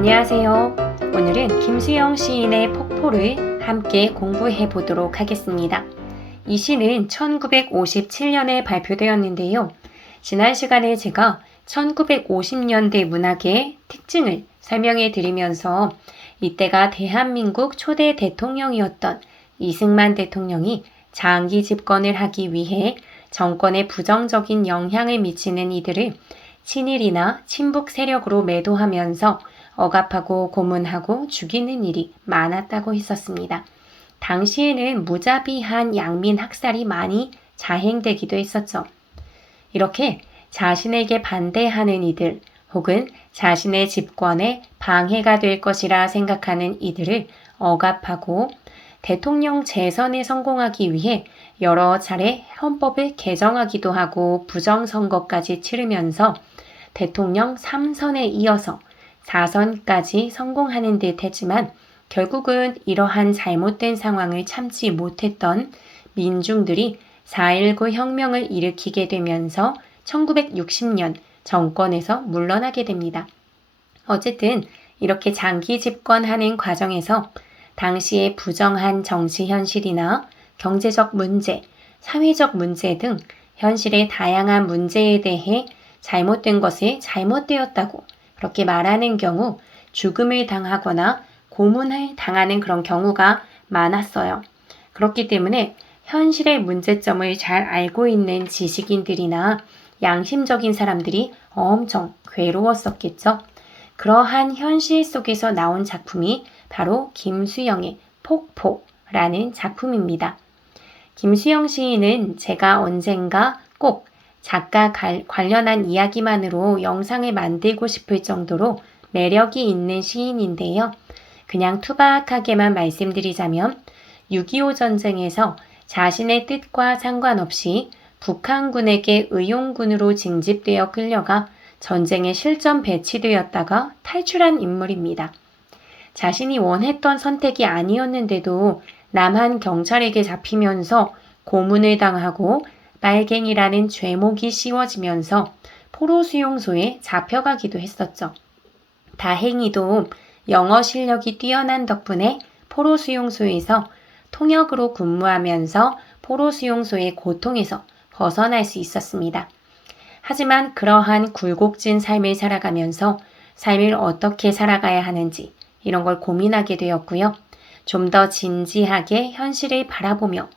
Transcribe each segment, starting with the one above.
안녕하세요. 오늘은 김수영 시인의 폭포를 함께 공부해 보도록 하겠습니다. 이 시는 1957년에 발표되었는데요. 지난 시간에 제가 1950년대 문학의 특징을 설명해 드리면서 이때가 대한민국 초대 대통령이었던 이승만 대통령이 장기 집권을 하기 위해 정권에 부정적인 영향을 미치는 이들을 친일이나 친북 세력으로 매도하면서 억압하고 고문하고 죽이는 일이 많았다고 했었습니다. 당시에는 무자비한 양민 학살이 많이 자행되기도 했었죠. 이렇게 자신에게 반대하는 이들 혹은 자신의 집권에 방해가 될 것이라 생각하는 이들을 억압하고 대통령 재선에 성공하기 위해 여러 차례 헌법을 개정하기도 하고 부정선거까지 치르면서 대통령 3선에 이어서 4선까지 성공하는 듯 했지만 결국은 이러한 잘못된 상황을 참지 못했던 민중들이 4.19 혁명을 일으키게 되면서 1960년 정권에서 물러나게 됩니다. 어쨌든 이렇게 장기 집권하는 과정에서 당시의 부정한 정치 현실이나 경제적 문제, 사회적 문제 등 현실의 다양한 문제에 대해 잘못된 것을 잘못되었다고 그렇게 말하는 경우 죽음을 당하거나 고문을 당하는 그런 경우가 많았어요. 그렇기 때문에 현실의 문제점을 잘 알고 있는 지식인들이나 양심적인 사람들이 엄청 괴로웠었겠죠. 그러한 현실 속에서 나온 작품이 바로 김수영의 폭포라는 작품입니다. 김수영 시인은 제가 언젠가 꼭 작가 관련한 이야기만으로 영상을 만들고 싶을 정도로 매력이 있는 시인인데요. 그냥 투박하게만 말씀드리자면 6.25 전쟁에서 자신의 뜻과 상관없이 북한군에게 의용군으로 징집되어 끌려가 전쟁에 실전 배치되었다가 탈출한 인물입니다. 자신이 원했던 선택이 아니었는데도 남한 경찰에게 잡히면서 고문을 당하고 빨갱이라는 죄목이 씌워지면서 포로수용소에 잡혀가기도 했었죠. 다행히도 영어 실력이 뛰어난 덕분에 포로수용소에서 통역으로 근무하면서 포로수용소의 고통에서 벗어날 수 있었습니다. 하지만 그러한 굴곡진 삶을 살아가면서 삶을 어떻게 살아가야 하는지 이런 걸 고민하게 되었고요. 좀 더 진지하게 현실을 바라보며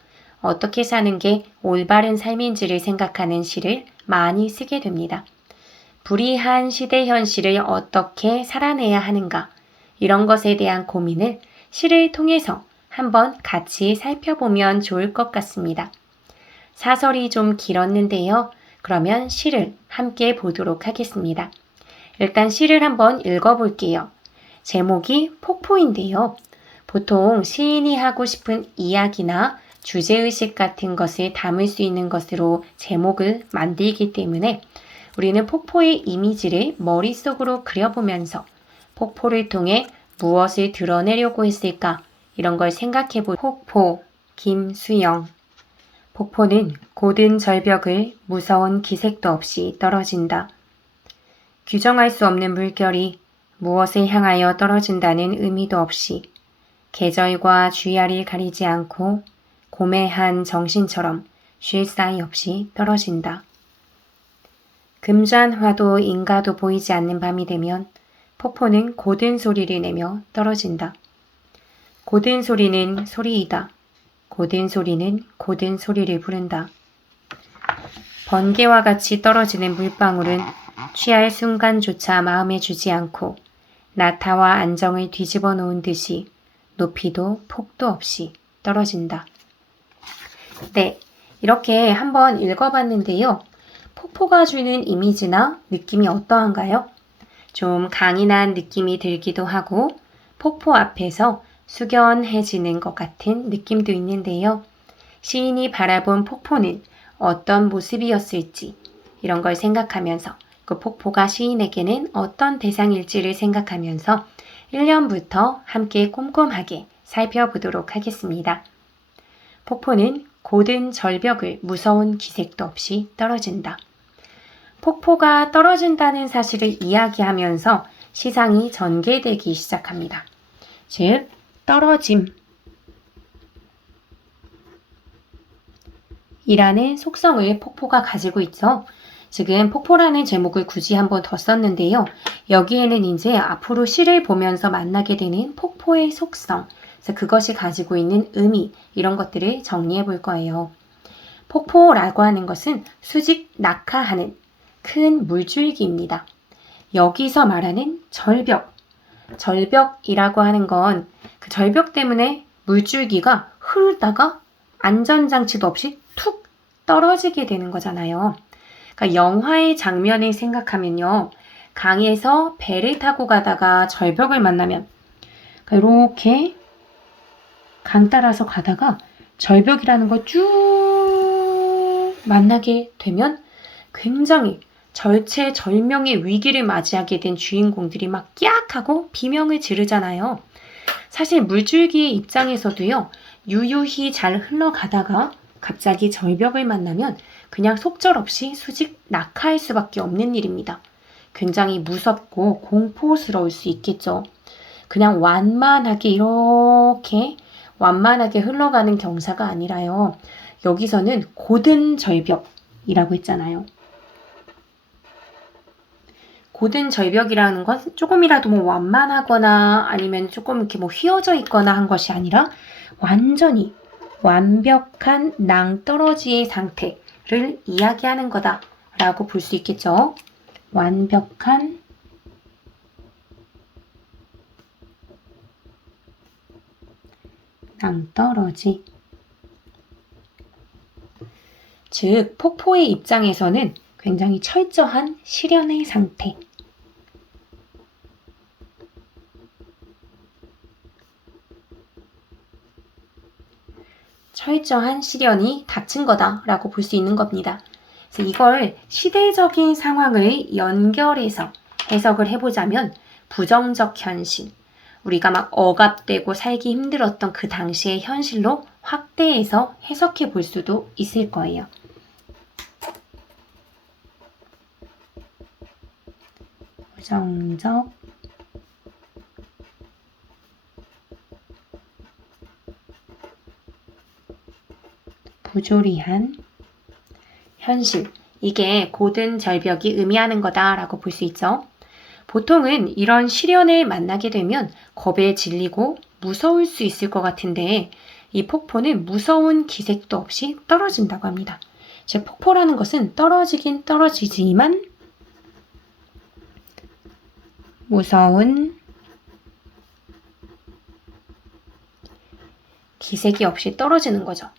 어떻게 사는 게 올바른 삶인지를 생각하는 시를 많이 쓰게 됩니다. 불이한 시대 현실을 어떻게 살아내야 하는가 이런 것에 대한 고민을 시를 통해서 한번 같이 살펴보면 좋을 것 같습니다. 사설이 좀 길었는데요. 그러면 시를 함께 보도록 하겠습니다. 일단 시를 한번 읽어볼게요. 제목이 폭포인데요. 보통 시인이 하고 싶은 이야기나 주제의식 같은 것을 담을 수 있는 것으로 제목을 만들기 때문에 우리는 폭포의 이미지를 머릿속으로 그려보면서 폭포를 통해 무엇을 드러내려고 했을까 이런 걸 생각해보 폭포, 김수영. 폭포는 고든 절벽을 무서운 기색도 없이 떨어진다. 규정할 수 없는 물결이 무엇을 향하여 떨어진다는 의미도 없이 계절과 주야를 가리지 않고 고매한 정신처럼 쉴 사이 없이 떨어진다. 금잔화도 인가도 보이지 않는 밤이 되면 폭포는 고든 소리를 내며 떨어진다. 고든 소리는 소리이다. 고든 소리는 고든 소리를 부른다. 번개와 같이 떨어지는 물방울은 취할 순간조차 마음에 주지 않고 나타와 안정을 뒤집어 놓은 듯이 높이도 폭도 없이 떨어진다. 네, 이렇게 한번 읽어봤는데요. 폭포가 주는 이미지나 느낌이 어떠한가요? 좀 강인한 느낌이 들기도 하고 폭포 앞에서 숙연해지는 것 같은 느낌도 있는데요. 시인이 바라본 폭포는 어떤 모습이었을지 이런 걸 생각하면서 그 폭포가 시인에게는 어떤 대상일지를 생각하면서 1년부터 함께 꼼꼼하게 살펴보도록 하겠습니다. 폭포는 고든 절벽을 무서운 기색도 없이 떨어진다. 폭포가 떨어진다는 사실을 이야기하면서 시상이 전개되기 시작합니다. 즉, 떨어짐 이라는 속성을 폭포가 가지고 있죠. 지금 폭포라는 제목을 굳이 한 번 더 썼는데요. 여기에는 이제 앞으로 시를 보면서 만나게 되는 폭포의 속성, 그래서 그것이 가지고 있는 의미, 이런 것들을 정리해 볼 거예요. 폭포라고 하는 것은 수직 낙하하는 큰 물줄기입니다. 여기서 말하는 절벽이라고 하는 건 그 절벽 때문에 물줄기가 흐르다가 안전장치도 없이 툭 떨어지게 되는 거잖아요. 그러니까 영화의 장면을 생각하면요. 강에서 배를 타고 가다가 절벽을 만나면 이렇게 강 따라서 가다가 절벽이라는 걸 쭉 만나게 되면 굉장히 절체절명의 위기를 맞이하게 된 주인공들이 막 끼악 하고 비명을 지르잖아요. 사실 물줄기의 입장에서도요. 유유히 잘 흘러가다가 갑자기 절벽을 만나면 그냥 속절없이 수직 낙하할 수밖에 없는 일입니다. 굉장히 무섭고 공포스러울 수 있겠죠. 그냥 완만하게 흘러가는 경사가 아니라요. 여기서는 고든 절벽이라고 했잖아요. 고든 절벽이라는 건 조금이라도 완만하거나 아니면 조금 이렇게 휘어져 있거나 한 것이 아니라 완전히 완벽한 낭떠러지의 상태를 이야기하는 거다라고 볼 수 있겠죠. 완벽한 낭떠러지. 즉, 폭포의 입장에서는 굉장히 철저한 실현의 상태. 철저한 실현이 닥친 거다라고 볼 수 있는 겁니다. 그래서 이걸 시대적인 상황을 연결해서 해석을 해보자면 부정적 현실, 우리가 막 억압되고 살기 힘들었던 그 당시의 현실로 확대해서 해석해 볼 수도 있을 거예요. 부정적 부조리한 현실, 이게 고든 절벽이 의미하는 거다라고 볼 수 있죠. 보통은 이런 시련을 만나게 되면 겁에 질리고 무서울 수 있을 것 같은데 이 폭포는 무서운 기색도 없이 떨어진다고 합니다. 즉, 폭포라는 것은 떨어지긴 떨어지지만 무서운 기색이 없이 떨어지는 거죠.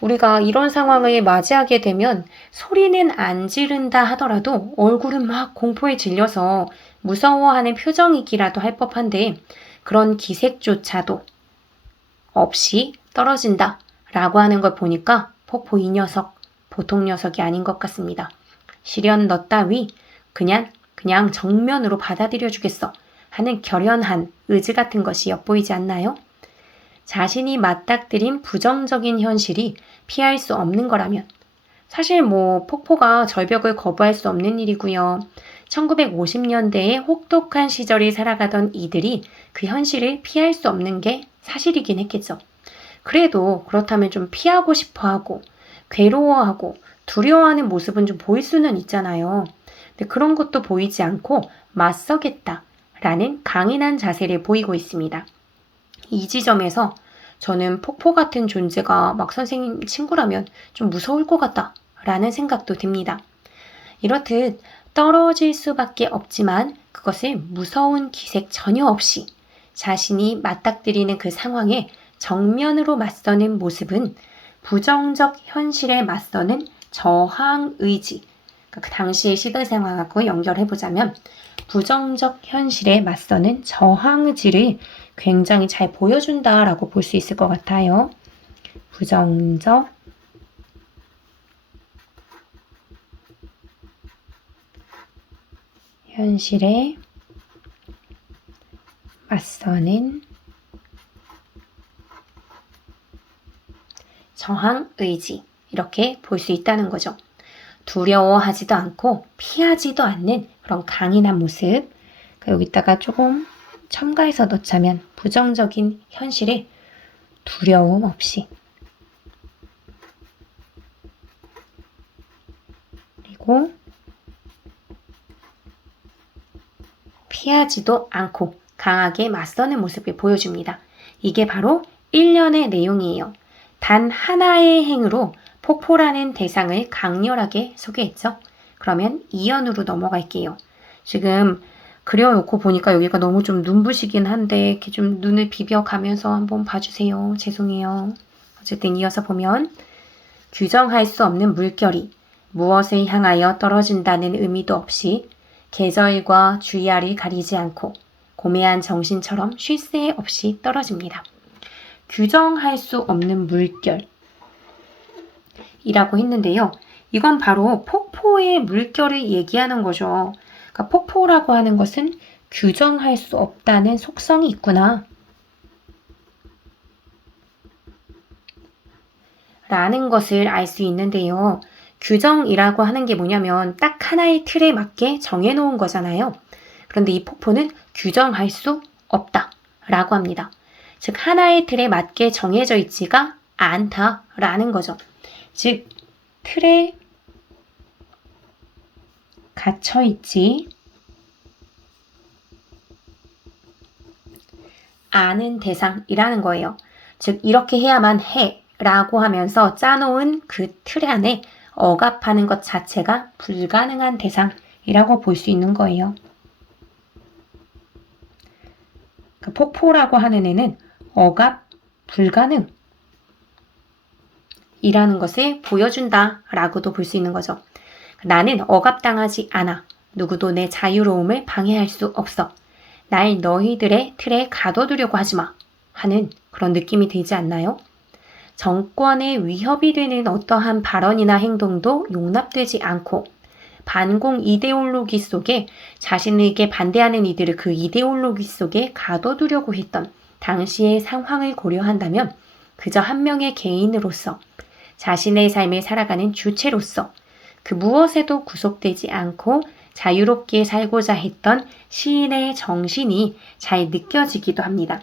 우리가 이런 상황을 맞이하게 되면 소리는 안 지른다 하더라도 얼굴은 막 공포에 질려서 무서워하는 표정이기라도 할 법한데 그런 기색조차도 없이 떨어진다 라고 하는 걸 보니까 폭포 이 녀석 보통 녀석이 아닌 것 같습니다. 시련 너 따위 그냥 정면으로 받아들여 주겠어 하는 결연한 의지 같은 것이 엿보이지 않나요? 자신이 맞닥뜨린 부정적인 현실이 피할 수 없는 거라면 사실 폭포가 절벽을 거부할 수 없는 일이고요. 1950년대에 혹독한 시절을 살아가던 이들이 그 현실을 피할 수 없는 게 사실이긴 했겠죠. 그래도 그렇다면 좀 피하고 싶어하고 괴로워하고 두려워하는 모습은 좀 보일 수는 있잖아요. 근데 그런 것도 보이지 않고 맞서겠다라는 강인한 자세를 보이고 있습니다. 이 지점에서 저는 폭포 같은 존재가 막 선생님 친구라면 좀 무서울 것 같다라는 생각도 듭니다. 이렇듯 떨어질 수밖에 없지만 그것을 무서운 기색 전혀 없이 자신이 맞닥뜨리는 그 상황에 정면으로 맞서는 모습은 부정적 현실에 맞서는 저항 의지, 그 당시의 시대 상황하고 연결해보자면 부정적 현실에 맞서는 저항 의지를 굉장히 잘 보여준다라고 볼 수 있을 것 같아요. 부정적 현실에 맞서는 저항 의지, 이렇게 볼 수 있다는 거죠. 두려워하지도 않고 피하지도 않는 그런 강인한 모습, 여기다가 조금 첨가해서 넣자면 부정적인 현실에 두려움 없이, 그리고 피하지도 않고 강하게 맞서는 모습을 보여줍니다. 이게 바로 1년의 내용이에요. 단 하나의 행으로 폭포라는 대상을 강렬하게 소개했죠. 그러면 2연으로 넘어갈게요. 지금 그려놓고 보니까 여기가 너무 좀 눈부시긴 한데 이렇게 좀 눈을 비벼가면서 한번 봐주세요. 죄송해요. 어쨌든 이어서 보면 규정할 수 없는 물결이 무엇을 향하여 떨어진다는 의미도 없이 계절과 주의알을 가리지 않고 고매한 정신처럼 쉴 새 없이 떨어집니다. 규정할 수 없는 물결이라고 했는데요. 이건 바로 폭포의 물결을 얘기하는 거죠. 그러니까 폭포라고 하는 것은 규정할 수 없다는 속성이 있구나 라는 것을 알 수 있는데요. 규정이라고 하는 게 뭐냐면 딱 하나의 틀에 맞게 정해놓은 거잖아요. 그런데 이 폭포는 규정할 수 없다 라고 합니다. 즉 하나의 틀에 맞게 정해져 있지가 않다라는 거죠. 즉 틀에 갇혀있지 않은 대상이라는 거예요. 즉 이렇게 해야만 해 라고 하면서 짜놓은 그 틀 안에 억압하는 것 자체가 불가능한 대상이라고 볼 수 있는 거예요. 그 폭포라고 하는 애는 억압 불가능 이라는 것을 보여준다 라고도 볼 수 있는 거죠. 나는 억압당하지 않아. 누구도 내 자유로움을 방해할 수 없어. 날 너희들의 틀에 가둬두려고 하지 마. 하는 그런 느낌이 들지 않나요? 정권에 위협이 되는 어떠한 발언이나 행동도 용납되지 않고 반공 이데올로기 속에 자신에게 반대하는 이들을 그 이데올로기 속에 가둬두려고 했던 당시의 상황을 고려한다면 그저 한 명의 개인으로서 자신의 삶을 살아가는 주체로서 그 무엇에도 구속되지 않고 자유롭게 살고자 했던 시인의 정신이 잘 느껴지기도 합니다.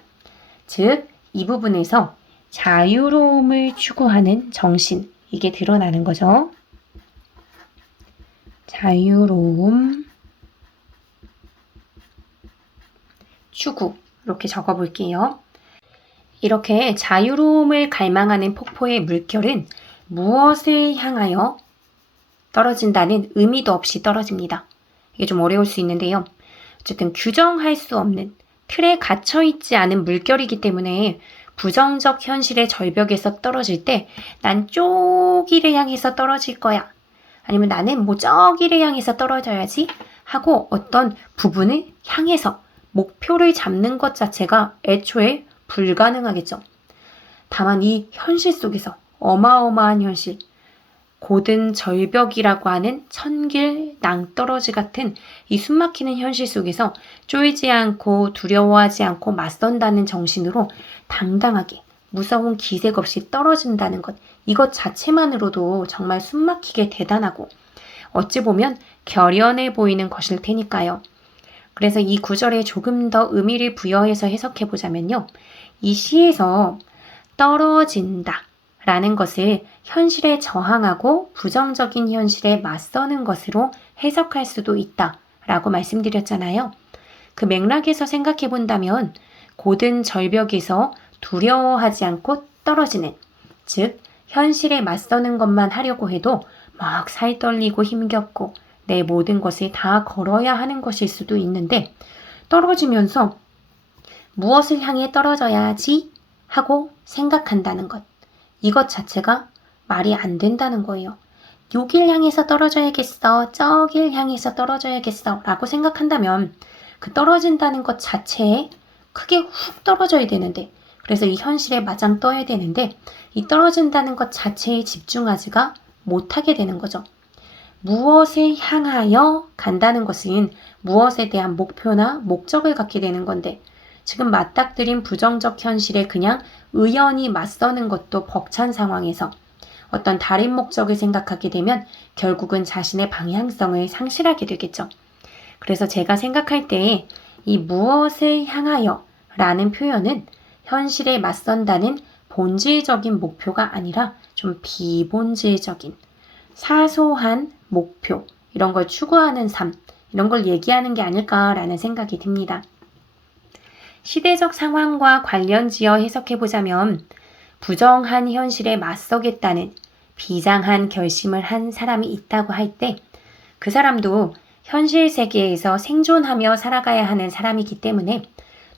즉, 이 부분에서 자유로움을 추구하는 정신, 이게 드러나는 거죠. 자유로움 추구, 이렇게 적어볼게요. 이렇게 자유로움을 갈망하는 폭포의 물결은 무엇을 향하여 떨어진다는 의미도 없이 떨어집니다. 이게 좀 어려울 수 있는데요. 어쨌든 규정할 수 없는 틀에 갇혀있지 않은 물결이기 때문에 부정적 현실의 절벽에서 떨어질 때 난 쪼기를 향해서 떨어질 거야. 아니면 나는 뭐 저기를 향해서 떨어져야지 하고 어떤 부분을 향해서 목표를 잡는 것 자체가 애초에 불가능하겠죠. 다만 이 현실 속에서 어마어마한 현실, 고든 절벽이라고 하는 천길 낭떠러지 같은 이 숨막히는 현실 속에서 쪼이지 않고 두려워하지 않고 맞선다는 정신으로 당당하게 무서운 기색 없이 떨어진다는 것, 이것 자체만으로도 정말 숨막히게 대단하고 어찌 보면 결연해 보이는 것일 테니까요. 그래서 이 구절에 조금 더 의미를 부여해서 해석해 보자면요. 이 시에서 떨어진다 라는 것을 현실에 저항하고 부정적인 현실에 맞서는 것으로 해석할 수도 있다 라고 말씀드렸잖아요. 그 맥락에서 생각해 본다면 고든 절벽에서 두려워하지 않고 떨어지는, 즉 현실에 맞서는 것만 하려고 해도 막 살 떨리고 힘겹고 내 모든 것을 다 걸어야 하는 것일 수도 있는데 떨어지면서 무엇을 향해 떨어져야지 하고 생각한다는 것, 이것 자체가 말이 안 된다는 거예요. 여길 향해서 떨어져야겠어, 저길 향해서 떨어져야겠어 라고 생각한다면 그 떨어진다는 것 자체에 크게 훅 떨어져야 되는데, 그래서 이 현실에 마장 떠야 되는데 이 떨어진다는 것 자체에 집중하지가 못하게 되는 거죠. 무엇을 향하여 간다는 것은 무엇에 대한 목표나 목적을 갖게 되는 건데 지금 맞닥뜨린 부정적 현실에 그냥 의연히 맞서는 것도 벅찬 상황에서 어떤 다른 목적을 생각하게 되면 결국은 자신의 방향성을 상실하게 되겠죠. 그래서 제가 생각할 때 이 무엇을 향하여 라는 표현은 현실에 맞선다는 본질적인 목표가 아니라 좀 비본질적인 사소한 목표, 이런 걸 추구하는 삶, 이런 걸 얘기하는 게 아닐까라는 생각이 듭니다. 시대적 상황과 관련지어 해석해보자면 부정한 현실에 맞서겠다는 비장한 결심을 한 사람이 있다고 할 때 그 사람도 현실 세계에서 생존하며 살아가야 하는 사람이기 때문에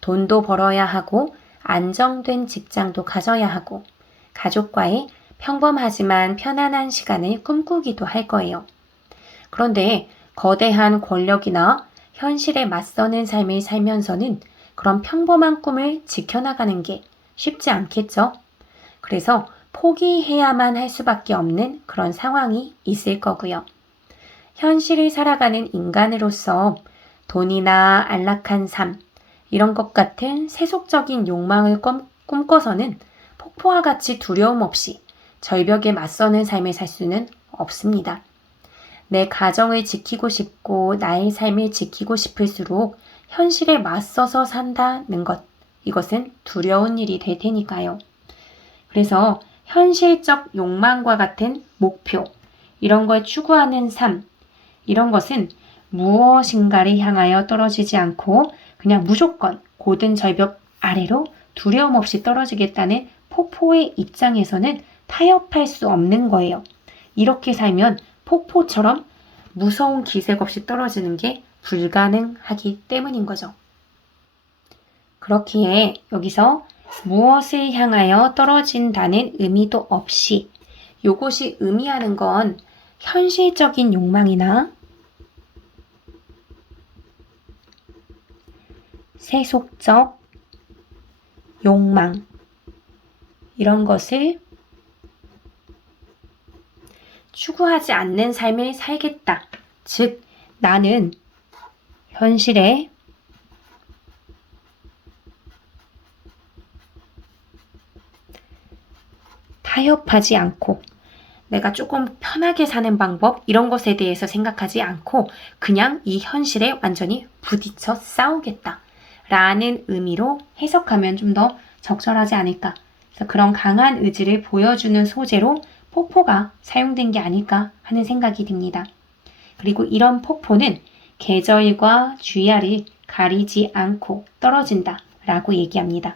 돈도 벌어야 하고 안정된 직장도 가져야 하고 가족과의 평범하지만 편안한 시간을 꿈꾸기도 할 거예요. 그런데 거대한 권력이나 현실에 맞서는 삶을 살면서는 그런 평범한 꿈을 지켜나가는 게 쉽지 않겠죠? 그래서 포기해야만 할 수밖에 없는 그런 상황이 있을 거고요. 현실을 살아가는 인간으로서 돈이나 안락한 삶, 이런 것 같은 세속적인 욕망을 꿈꿔서는 폭포와 같이 두려움 없이 절벽에 맞서는 삶을 살 수는 없습니다. 내 가정을 지키고 싶고 나의 삶을 지키고 싶을수록 현실에 맞서서 산다는 것, 이것은 두려운 일이 될 테니까요. 그래서 현실적 욕망과 같은 목표, 이런 걸 추구하는 삶, 이런 것은 무엇인가를 향하여 떨어지지 않고 그냥 무조건 고든 절벽 아래로 두려움 없이 떨어지겠다는 폭포의 입장에서는 타협할 수 없는 거예요. 이렇게 살면 폭포처럼 무서운 기색 없이 떨어지는 게 불가능하기 때문인 거죠. 그렇기에 여기서 무엇을 향하여 떨어진다는 의미도 없이 이것이 의미하는 건 현실적인 욕망이나 세속적 욕망, 이런 것을 추구하지 않는 삶을 살겠다. 즉, 나는 현실에 타협하지 않고 내가 조금 편하게 사는 방법, 이런 것에 대해서 생각하지 않고 그냥 이 현실에 완전히 부딪혀 싸우겠다 라는 의미로 해석하면 좀 더 적절하지 않을까. 그래서 그런 강한 의지를 보여주는 소재로 폭포가 사용된 게 아닐까 하는 생각이 듭니다. 그리고 이런 폭포는 계절과 주야를 가리지 않고 떨어진다 라고 얘기합니다.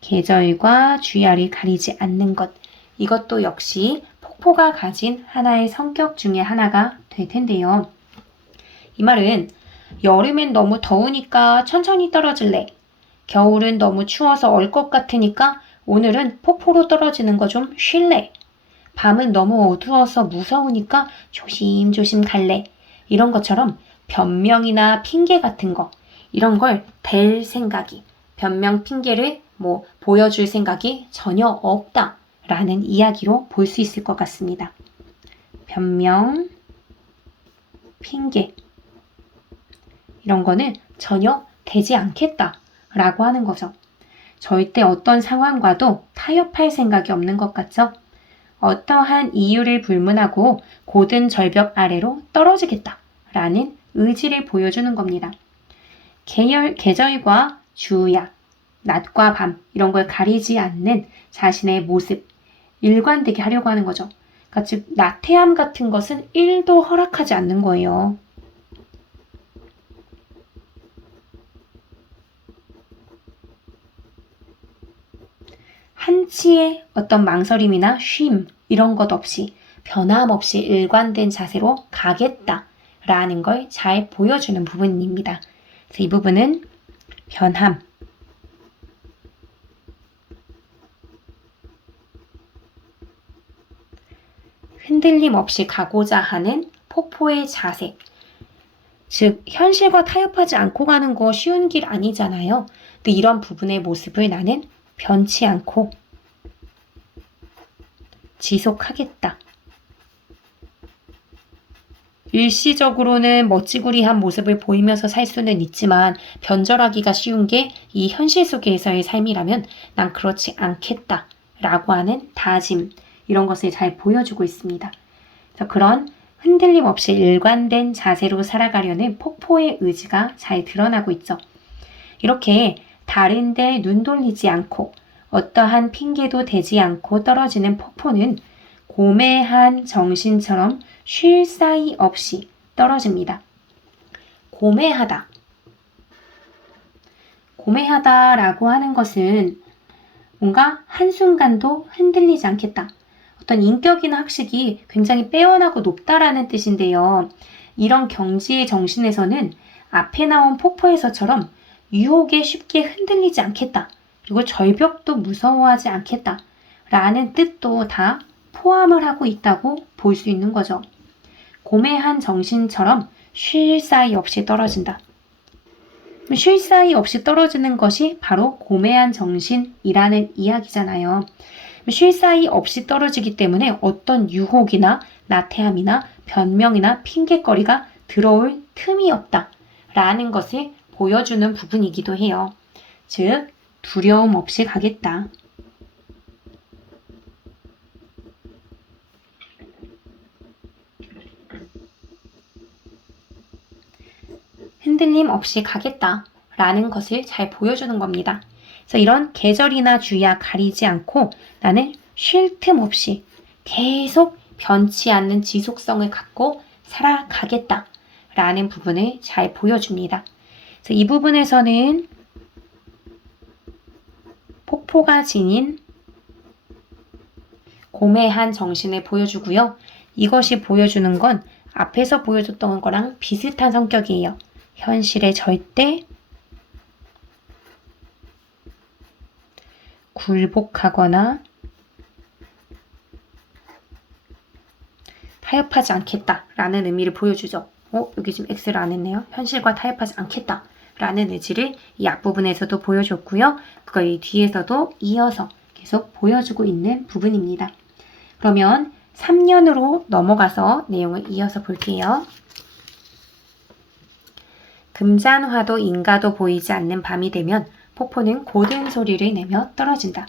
계절과 주야를 가리지 않는 것, 이것도 역시 폭포가 가진 하나의 성격 중에 하나가 될 텐데요. 이 말은 여름엔 너무 더우니까 천천히 떨어질래. 겨울은 너무 추워서 얼 것 같으니까 오늘은 폭포로 떨어지는 거 좀 쉴래. 밤은 너무 어두워서 무서우니까 조심조심 갈래. 이런 것처럼 변명이나 핑계 같은 거, 이런 걸 댈 생각이, 변명 핑계를 보여줄 생각이 전혀 없다라는 이야기로 볼 수 있을 것 같습니다. 변명, 핑계, 이런 거는 전혀 되지 않겠다라고 하는 거죠. 절대 어떤 상황과도 타협할 생각이 없는 것 같죠? 어떠한 이유를 불문하고 고든 절벽 아래로 떨어지겠다라는 의지를 보여주는 겁니다. 계절과 주야, 낮과 밤, 이런 걸 가리지 않는 자신의 모습, 일관되게 하려고 하는 거죠. 그러니까 즉 나태함 같은 것은 1도 허락하지 않는 거예요. 한치의 어떤 망설임이나 쉼, 이런 것 없이 변함없이 일관된 자세로 가겠다라는 걸 잘 보여주는 부분입니다. 그래서 이 부분은 변함, 흔들림 없이 가고자 하는 폭포의 자세, 즉 현실과 타협하지 않고 가는 거 쉬운 길 아니잖아요. 근데 이런 부분의 모습을 나는 변치 않고 지속하겠다. 일시적으로는 멋지구리한 모습을 보이면서 살 수는 있지만 변절하기가 쉬운 게 이 현실 속에서의 삶이라면 난 그렇지 않겠다 라고 하는 다짐, 이런 것을 잘 보여주고 있습니다. 그래서 그런 흔들림 없이 일관된 자세로 살아가려는 폭포의 의지가 잘 드러나고 있죠. 이렇게 다른데 눈 돌리지 않고 어떠한 핑계도 대지 않고 떨어지는 폭포는 고매한 정신처럼 쉴 사이 없이 떨어집니다. 고매하다. 고매하다라고 하는 것은 뭔가 한순간도 흔들리지 않겠다. 어떤 인격이나 학식이 굉장히 빼어나고 높다라는 뜻인데요. 이런 경지의 정신에서는 앞에 나온 폭포에서처럼 유혹에 쉽게 흔들리지 않겠다. 그리고 절벽도 무서워하지 않겠다. 라는 뜻도 다 포함을 하고 있다고 볼 수 있는 거죠. 고매한 정신처럼 쉴 사이 없이 떨어진다. 쉴 사이 없이 떨어지는 것이 바로 고매한 정신이라는 이야기잖아요. 쉴 사이 없이 떨어지기 때문에 어떤 유혹이나 나태함이나 변명이나 핑계거리가 들어올 틈이 없다 라는 것을 보여주는 부분이기도 해요. 즉, 두려움 없이 가겠다. 흔들림 없이 가겠다 라는 것을 잘 보여주는 겁니다. 그래서 이런 계절이나 주야 가리지 않고 나는 쉴 틈 없이 계속 변치 않는 지속성을 갖고 살아가겠다 라는 부분을 잘 보여줍니다. 그래서 이 부분에서는 폭포가 지닌 고매한 정신을 보여주고요. 이것이 보여주는 건 앞에서 보여줬던 거랑 비슷한 성격이에요. 현실에 절대 굴복하거나 타협하지 않겠다라는 의미를 보여주죠. 여기 지금 X를 안 했네요. 현실과 타협하지 않겠다라는 의지를 이 앞부분에서도 보여줬고요. 그걸 이 뒤에서도 이어서 계속 보여주고 있는 부분입니다. 그러면 3년으로 넘어가서 내용을 이어서 볼게요. 금잔화도 인가도 보이지 않는 밤이 되면 폭포는 고든 소리를 내며 떨어진다.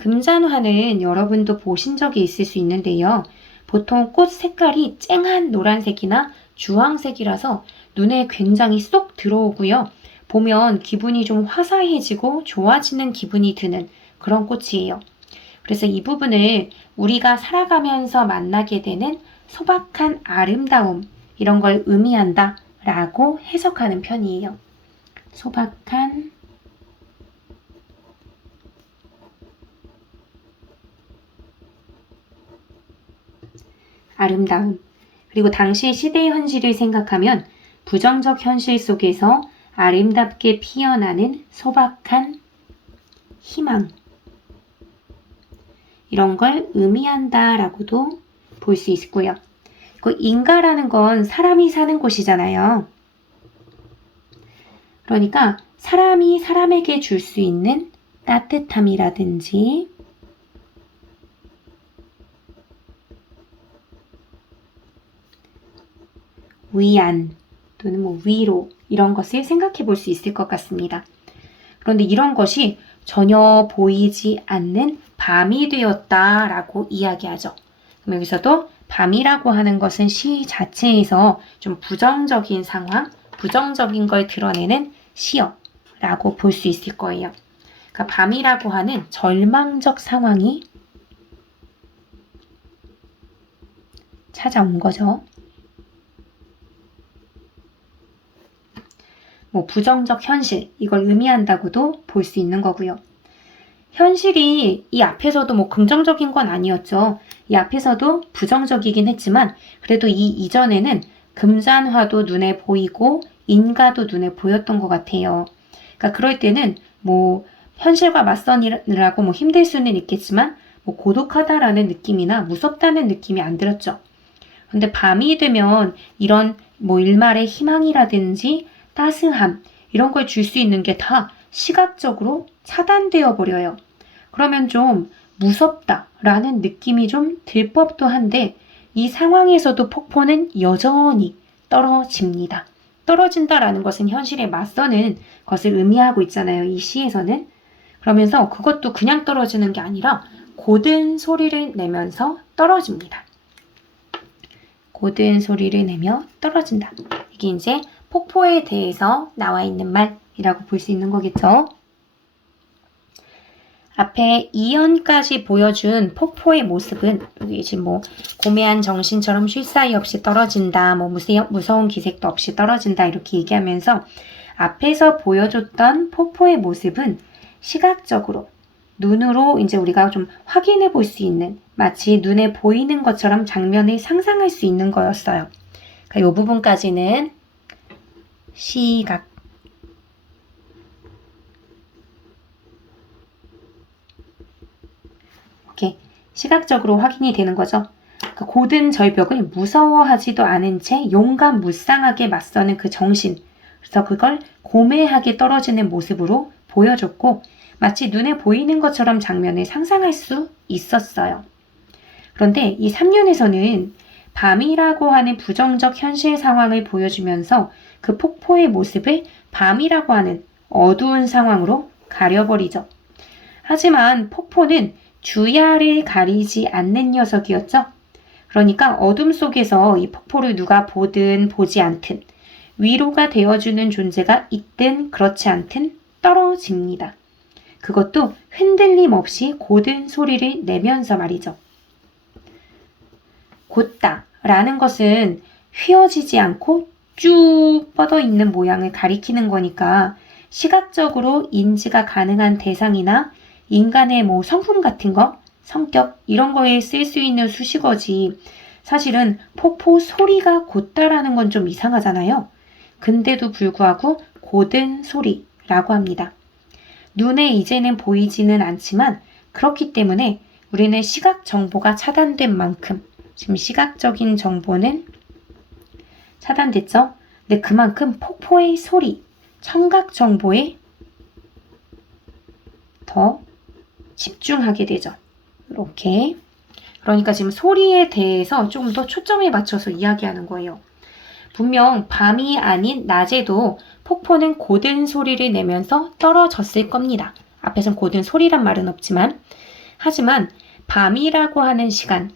금잔화는 여러분도 보신 적이 있을 수 있는데요. 보통 꽃 색깔이 쨍한 노란색이나 주황색이라서 눈에 굉장히 쏙 들어오고요. 보면 기분이 좀 화사해지고 좋아지는 기분이 드는 그런 꽃이에요. 그래서 이 부분을 우리가 살아가면서 만나게 되는 소박한 아름다움, 이런 걸 의미한다 라고 해석하는 편이에요. 소박한 아름다움. 그리고 당시 시대의 현실을 생각하면 부정적 현실 속에서 아름답게 피어나는 소박한 희망. 이런 걸 의미한다라고도 볼 수 있고요. 그 인가라는 건 사람이 사는 곳이잖아요. 그러니까 사람이 사람에게 줄 수 있는 따뜻함이라든지 위안 또는 위로 이런 것을 생각해 볼 수 있을 것 같습니다. 그런데 이런 것이 전혀 보이지 않는 밤이 되었다라고 이야기하죠. 그럼 여기서도 밤이라고 하는 것은 시 자체에서 좀 부정적인 상황, 부정적인 걸 드러내는 시어라고 볼 수 있을 거예요. 그러니까 밤이라고 하는 절망적 상황이 찾아온 거죠. 부정적 현실, 이걸 의미한다고도 볼 수 있는 거고요. 현실이 이 앞에서도 긍정적인 건 아니었죠. 이 앞에서도 부정적이긴 했지만 그래도 이 이전에는 금잔화도 눈에 보이고 인가도 눈에 보였던 것 같아요. 그러니까 그럴 때는 현실과 맞서느라고 힘들 수는 있겠지만 고독하다라는 느낌이나 무섭다는 느낌이 안 들었죠. 근데 밤이 되면 이런 일말의 희망이라든지 따스함 이런 걸 줄 수 있는 게 다 시각적으로 차단되어 버려요. 그러면 좀 무섭다라는 느낌이 좀 들 법도 한데 이 상황에서도 폭포는 여전히 떨어집니다. 떨어진다라는 것은 현실에 맞서는 것을 의미하고 있잖아요. 이 시에서는. 그러면서 그것도 그냥 떨어지는 게 아니라 고든 소리를 내면서 떨어집니다. 고든 소리를 내며 떨어진다. 이게 이제 폭포에 대해서 나와 있는 이라고 볼 수 있는 거겠죠. 앞에 이연까지 보여준 폭포의 모습은 여기 지금 뭐 고매한 정신처럼 쉴 사이 없이 떨어진다, 뭐 무서운 기색도 없이 떨어진다 이렇게 얘기하면서 앞에서 보여줬던 폭포의 모습은 시각적으로 눈으로 이제 우리가 좀 확인해 볼 수 있는 마치 눈에 보이는 것처럼 장면을 상상할 수 있는 거였어요. 그러니까 이 부분까지는 시각. 이렇게 시각적으로 확인이 되는 거죠. 그 고든 절벽을 무서워하지도 않은 채 용감무쌍하게 맞서는 그 정신. 그래서 그걸 고매하게 떨어지는 모습으로 보여줬고 마치 눈에 보이는 것처럼 장면을 상상할 수 있었어요. 그런데 이 3년에서는 밤이라고 하는 부정적 현실 상황을 보여주면서 그 폭포의 모습을 밤이라고 하는 어두운 상황으로 가려버리죠. 하지만 폭포는 주야를 가리지 않는 녀석이었죠. 그러니까 어둠 속에서 이 폭포를 누가 보든 보지 않든 위로가 되어주는 존재가 있든 그렇지 않든 떨어집니다. 그것도 흔들림 없이 고든 소리를 내면서 말이죠. 곧다 라는 것은 휘어지지 않고 쭉 뻗어 있는 모양을 가리키는 거니까 시각적으로 인지가 가능한 대상이나 인간의 뭐 성품 같은 거, 성격 이런 거에 쓸 수 있는 수식어지 사실은 폭포 소리가 곧다라는 건 좀 이상하잖아요. 근데도 불구하고 고든 소리라고 합니다. 눈에 이제는 보이지는 않지만 그렇기 때문에 우리는 시각 정보가 차단된 만큼 지금 시각적인 정보는 차단됐죠? 근데 그만큼 폭포의 소리, 청각 정보에 더 집중하게 되죠. 이렇게. 그러니까 지금 소리에 대해서 조금 더 초점에 맞춰서 이야기하는 거예요. 분명 밤이 아닌 낮에도 폭포는 고든 소리를 내면서 떨어졌을 겁니다. 앞에선 고든 소리란 말은 없지만 하지만 밤이라고 하는 시간,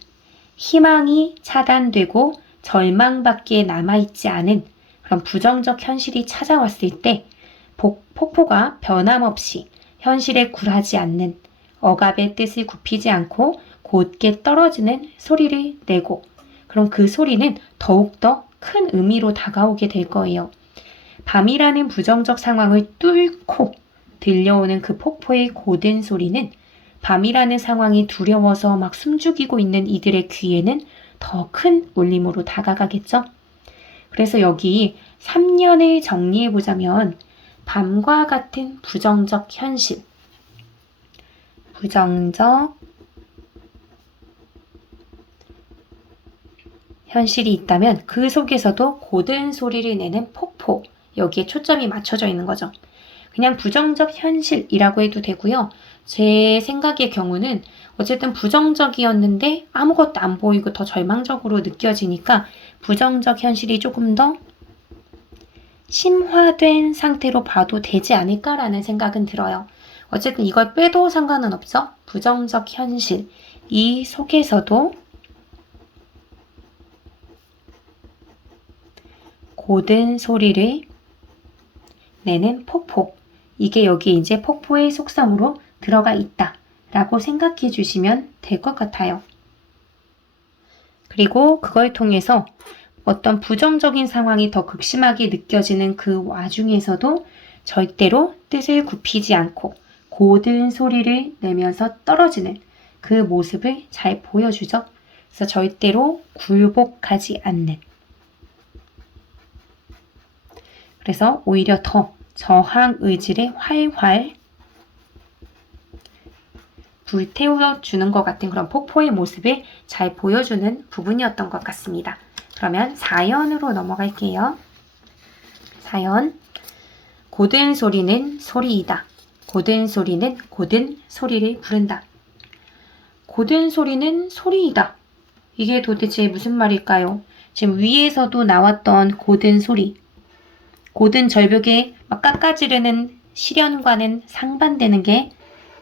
희망이 차단되고 절망밖에 남아있지 않은 그런 부정적 현실이 찾아왔을 때 폭포가 변함없이 현실에 굴하지 않는 억압의 뜻을 굽히지 않고 곧게 떨어지는 소리를 내고 그럼 그 소리는 더욱더 큰 의미로 다가오게 될 거예요. 밤이라는 부정적 상황을 뚫고 들려오는 그 폭포의 고든 소리는 밤이라는 상황이 두려워서 막 숨죽이고 있는 이들의 귀에는 더 큰 울림으로 다가가겠죠. 그래서 여기 3년을 정리해보자면 밤과 같은 부정적 현실, 부정적 현실이 있다면 그 속에서도 고든 소리를 내는 폭포, 여기에 초점이 맞춰져 있는 거죠. 그냥 부정적 현실이라고 해도 되고요. 제 생각의 경우는 어쨌든 부정적이었는데 아무것도 안 보이고 더 절망적으로 느껴지니까 부정적 현실이 조금 더 심화된 상태로 봐도 되지 않을까라는 생각은 들어요. 어쨌든 이걸 빼도 상관은 없죠. 부정적 현실, 이 속에서도 고든 소리를 내는 폭포. 이게 여기 이제 폭포의 속성으로 들어가 있다 라고 생각해 주시면 될 것 같아요. 그리고 그걸 통해서 어떤 부정적인 상황이 더 극심하게 느껴지는 그 와중에서도 절대로 뜻을 굽히지 않고 고든 소리를 내면서 떨어지는 그 모습을 잘 보여주죠. 그래서 절대로 굴복하지 않는. 그래서 오히려 더 저항 의지를 활활 불태워주는 것 같은 그런 폭포의 모습을 잘 보여주는 부분이었던 것 같습니다. 그러면 4연으로 넘어갈게요. 4연. 고든 소리는 소리이다. 고든 소리는 고든 소리를 부른다. 고든 소리는 소리이다. 이게 도대체 무슨 말일까요? 지금 위에서도 나왔던 고든 소리. 고든 절벽에 막 깎아지르는 시련과는 상반되는 게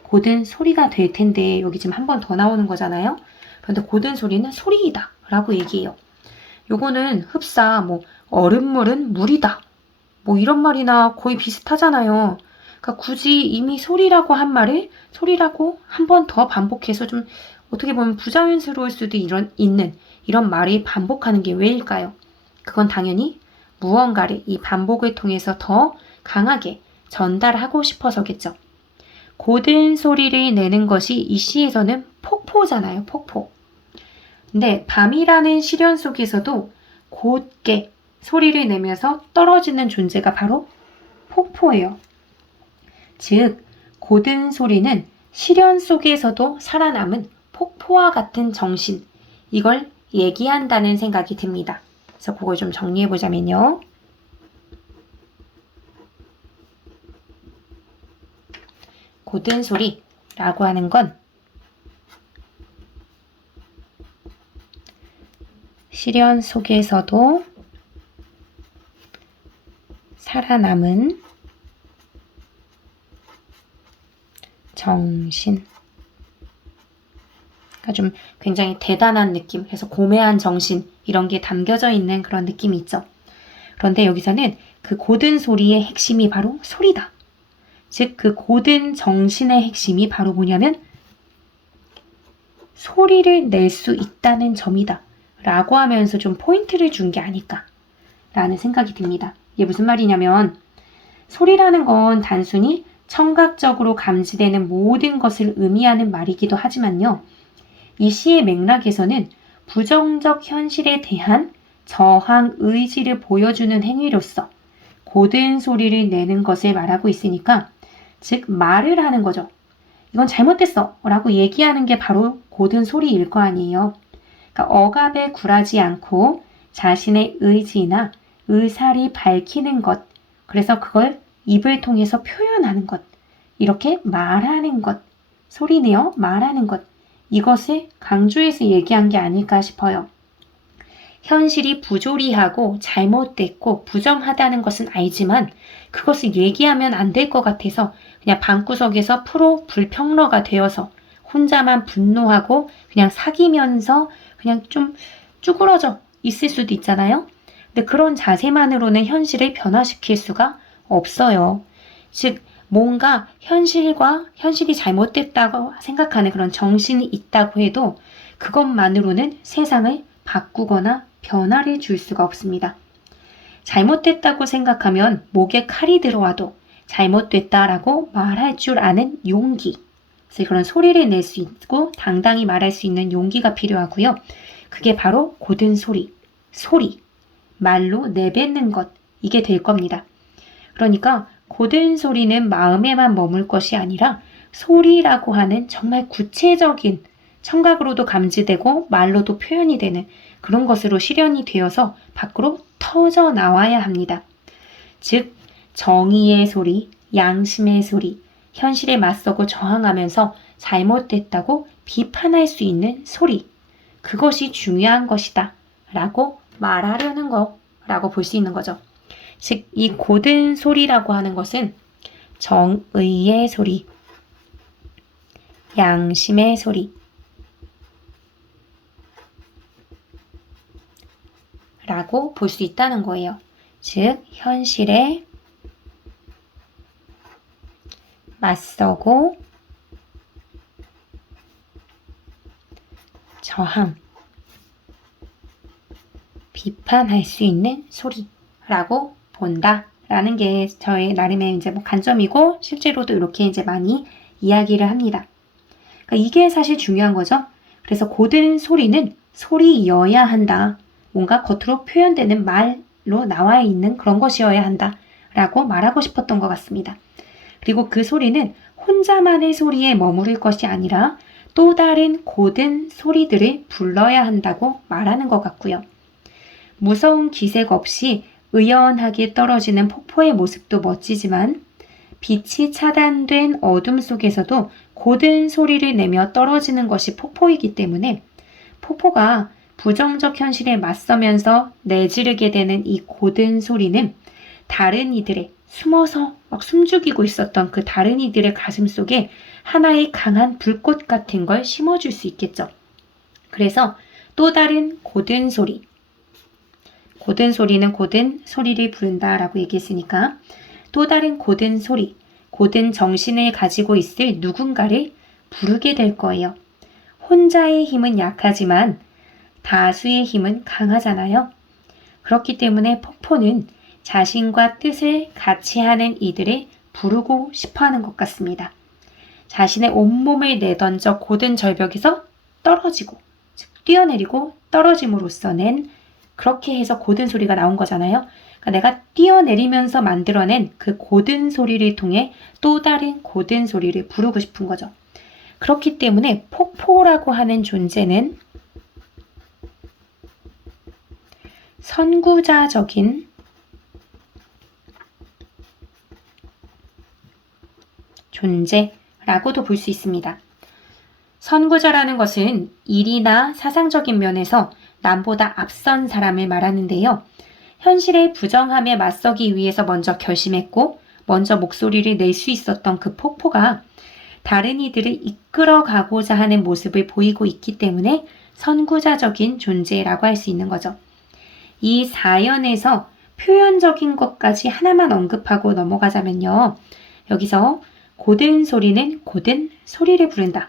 고든 소리가 될 텐데 여기 지금 한 번 더 나오는 거잖아요. 그런데 고든 소리는 소리이다 라고 얘기해요. 요거는 흡사 얼음물은 물이다 뭐 이런 말이나 거의 비슷하잖아요. 그러니까 굳이 이미 소리라고 한 말을 소리라고 한 번 더 반복해서 좀 어떻게 보면 부자연스러울 수도 있는 이런 말을 반복하는 게 왜일까요? 그건 당연히 무언가를 이 반복을 통해서 더 강하게 전달하고 싶어서겠죠. 고든 소리를 내는 것이 이 시에서는 폭포잖아요, 폭포. 근데 밤이라는 시련 속에서도 곧게 소리를 내면서 떨어지는 존재가 바로 폭포예요. 즉, 고든 소리는 시련 속에서도 살아남은 폭포와 같은 정신, 이걸 얘기한다는 생각이 듭니다. 그래서 그걸 좀 정리해 보자면요. 고든 소리라고 하는 건 시련 속에서도 살아남은 정신. 그러니까 좀 굉장히 대단한 느낌, 그래서 고매한 정신 이런 게 담겨져 있는 그런 느낌이 있죠. 그런데 여기서는 그 고든 소리의 핵심이 바로 소리다. 즉, 그 고든 정신의 핵심이 바로 뭐냐면 소리를 낼 수 있다는 점이다. 라고 하면서 좀 포인트를 준 게 아닐까 라는 생각이 듭니다. 이게 무슨 말이냐면 소리라는 건 단순히 청각적으로 감지되는 모든 것을 의미하는 말이기도 하지만요. 이 시의 맥락에서는 부정적 현실에 대한 저항 의지를 보여주는 행위로서 고든 소리를 내는 것을 말하고 있으니까 즉 말을 하는 거죠. 이건 잘못됐어 라고 얘기하는 게 바로 고든 소리일 거 아니에요. 그러니까 억압에 굴하지 않고 자신의 의지나 의사를 밝히는 것, 그래서 그걸 입을 통해서 표현하는 것, 이렇게 말하는 것, 소리내어 말하는 것, 이것을 강조해서 얘기한 게 아닐까 싶어요. 현실이 부조리하고 잘못됐고 부정하다는 것은 알지만 그것을 얘기하면 안 될 것 같아서 그냥 방구석에서 프로 불평러가 되어서 혼자만 분노하고 그냥 사귀면서 그냥 좀 쭈그러져 있을 수도 있잖아요. 근데 그런 자세만으로는 현실을 변화시킬 수가 없어요. 즉, 뭔가 현실이 잘못됐다고 생각하는 그런 정신이 있다고 해도 그것만으로는 세상을 바꾸거나 변화를 줄 수가 없습니다. 잘못됐다고 생각하면 목에 칼이 들어와도 잘못됐다라고 말할 줄 아는 용기. 그래서 그런 소리를 낼 수 있고 당당히 말할 수 있는 용기가 필요하고요. 그게 바로 고든 소리, 말로 내뱉는 것, 이게 될 겁니다. 그러니까 고든 소리는 마음에만 머물 것이 아니라 소리라고 하는 정말 구체적인 청각으로도 감지되고 말로도 표현이 되는 그런 것으로 실현이 되어서 밖으로 터져 나와야 합니다. 즉, 정의의 소리, 양심의 소리, 현실에 맞서고 저항하면서 잘못됐다고 비판할 수 있는 소리, 그것이 중요한 것이다 라고 말하려는 거라고 볼 수 있는 거죠. 즉, 이 고든 소리라고 하는 것은 정의의 소리, 양심의 소리 라고 볼 수 있다는 거예요. 즉, 현실에 맞서고 저항, 비판할 수 있는 소리라고 본다라는 게 저의 나름의 이제 뭐 관점이고 실제로도 이렇게 이제 많이 이야기를 합니다. 그러니까 이게 사실 중요한 거죠. 그래서 고든 소리는 소리여야 한다. 뭔가 겉으로 표현되는 말로 나와 있는 그런 것이어야 한다라고 말하고 싶었던 것 같습니다. 그리고 그 소리는 혼자만의 소리에 머무를 것이 아니라 또 다른 고든 소리들을 불러야 한다고 말하는 것 같고요. 무서운 기색 없이 의연하게 떨어지는 폭포의 모습도 멋지지만 빛이 차단된 어둠 속에서도 고든 소리를 내며 떨어지는 것이 폭포이기 때문에 폭포가 부정적 현실에 맞서면서 내지르게 되는 이 고든 소리는 다른 이들의 숨어서 막 숨죽이고 있었던 그 다른 이들의 가슴 속에 하나의 강한 불꽃 같은 걸 심어줄 수 있겠죠. 그래서 또 다른 고든 고든 소리는 고든 소리를 부른다 라고 얘기했으니까 또 다른 고든 소리, 고든 정신을 가지고 있을 누군가를 부르게 될 거예요. 혼자의 힘은 약하지만 다수의 힘은 강하잖아요. 그렇기 때문에 폭포는 자신과 뜻을 같이 하는 이들을 부르고 싶어 하는 것 같습니다. 자신의 온몸을 내던져 고든 절벽에서 떨어지고, 즉 뛰어내리고 떨어짐으로써 낸 그렇게 해서 고든 소리가 나온 거잖아요. 그러니까 내가 뛰어내리면서 만들어낸 그 고든 소리를 통해 또 다른 고든 소리를 부르고 싶은 거죠. 그렇기 때문에 폭포라고 하는 존재는 선구자적인 존재라고도 볼 수 있습니다. 선구자라는 것은 일이나 사상적인 면에서 남보다 앞선 사람을 말하는데요. 현실의 부정함에 맞서기 위해서 먼저 결심했고 먼저 목소리를 낼 수 있었던 그 폭포가 다른 이들을 이끌어 가고자 하는 모습을 보이고 있기 때문에 선구자적인 존재라고 할 수 있는 거죠. 이 사연에서 표현적인 것까지 하나만 언급하고 넘어가자면요. 여기서 고든 소리는 고든 소리를 부른다.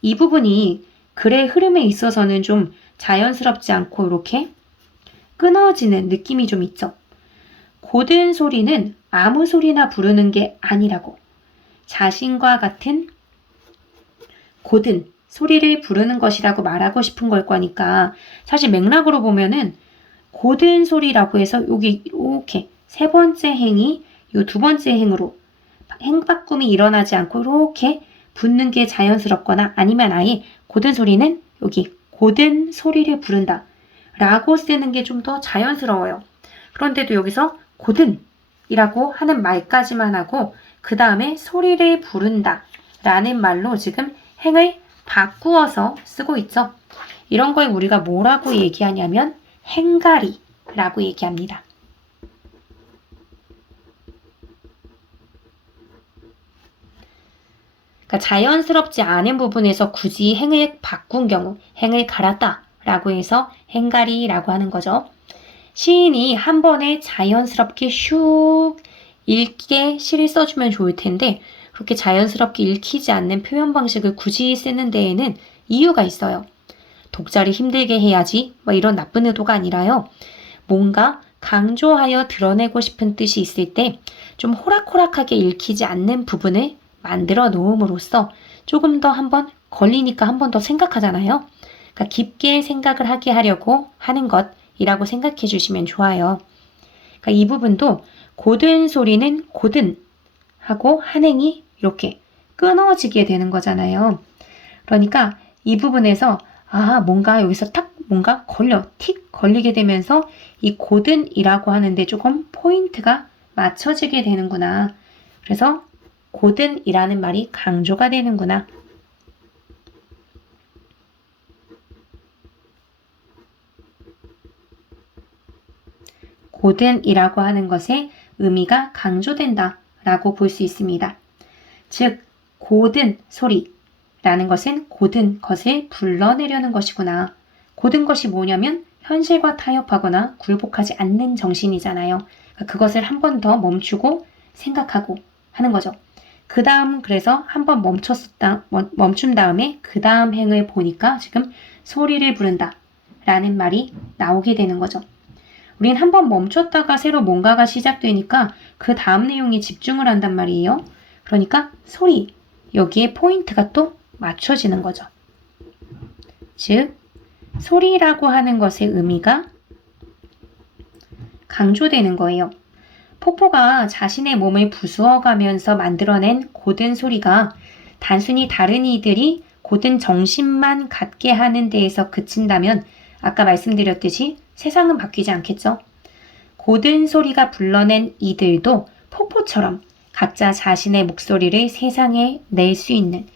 이 부분이 글의 흐름에 있어서는 좀 자연스럽지 않고 이렇게 끊어지는 느낌이 좀 있죠. 고든 소리는 아무 소리나 부르는 게 아니라고. 자신과 같은 고든 소리를 부르는 것이라고 말하고 싶은 걸 거니까 사실 맥락으로 보면은 고든 소리라고 해서 여기 이렇게 세 번째 행이 요 두 번째 행으로 행바꿈이 일어나지 않고 이렇게 붙는 게 자연스럽거나 아니면 아예 고든 소리는 여기 고든 소리를 부른다 라고 쓰는 게 좀 더 자연스러워요. 그런데도 여기서 고든이라고 하는 말까지만 하고 그 다음에 소리를 부른다 라는 말로 지금 행을 바꾸어서 쓰고 있죠. 이런 걸 우리가 뭐라고 얘기하냐면 행가리라고 얘기합니다. 그러니까 자연스럽지 않은 부분에서 굳이 행을 바꾼 경우, 행을 갈았다 라고 해서 행가리라고 하는 거죠. 시인이 한 번에 자연스럽게 슉 읽게 시를 써주면 좋을 텐데 그렇게 자연스럽게 읽히지 않는 표현 방식을 굳이 쓰는 데에는 이유가 있어요. 독자를 힘들게 해야지 이런 나쁜 의도가 아니라요. 뭔가 강조하여 드러내고 싶은 뜻이 있을 때 좀 호락호락하게 읽히지 않는 부분을 만들어 놓음으로써 조금 더 한번 걸리니까 한 번 더 생각하잖아요. 그러니까 깊게 생각을 하게 하려고 하는 것이라고 생각해 주시면 좋아요. 그러니까 이 부분도 고든 소리는 고든 하고 한행이 이렇게 끊어지게 되는 거잖아요. 그러니까 이 부분에서 뭔가 여기서 탁 뭔가 틱 걸리게 되면서 이 고든이라고 하는데 조금 포인트가 맞춰지게 되는구나. 그래서 고든이라는 말이 강조가 되는구나. 고든이라고 하는 것의 의미가 강조된다 라고 볼 수 있습니다. 즉, 고든 소리라는 것은 고든 것을 불러내려는 것이구나. 고든 것이 뭐냐면 현실과 타협하거나 굴복하지 않는 정신이잖아요. 그것을 한 번 더 멈추고 생각하고 하는 거죠. 그 다음 그래서 한 번 멈춘 다음에 그 다음 행을 보니까 지금 소리를 부른다 라는 말이 나오게 되는 거죠. 우린 한 번 멈췄다가 새로 뭔가가 시작되니까 그 다음 내용에 집중을 한단 말이에요. 그러니까 소리, 여기에 포인트가 또 맞춰지는 거죠. 즉, 소리라고 하는 것의 의미가 강조되는 거예요. 폭포가 자신의 몸을 부수어가면서 만들어낸 고든 소리가 단순히 다른 이들이 고든 정신만 갖게 하는 데에서 그친다면 아까 말씀드렸듯이 세상은 바뀌지 않겠죠. 고든 소리가 불러낸 이들도 폭포처럼 각자 자신의 목소리를 세상에 낼 수 있는,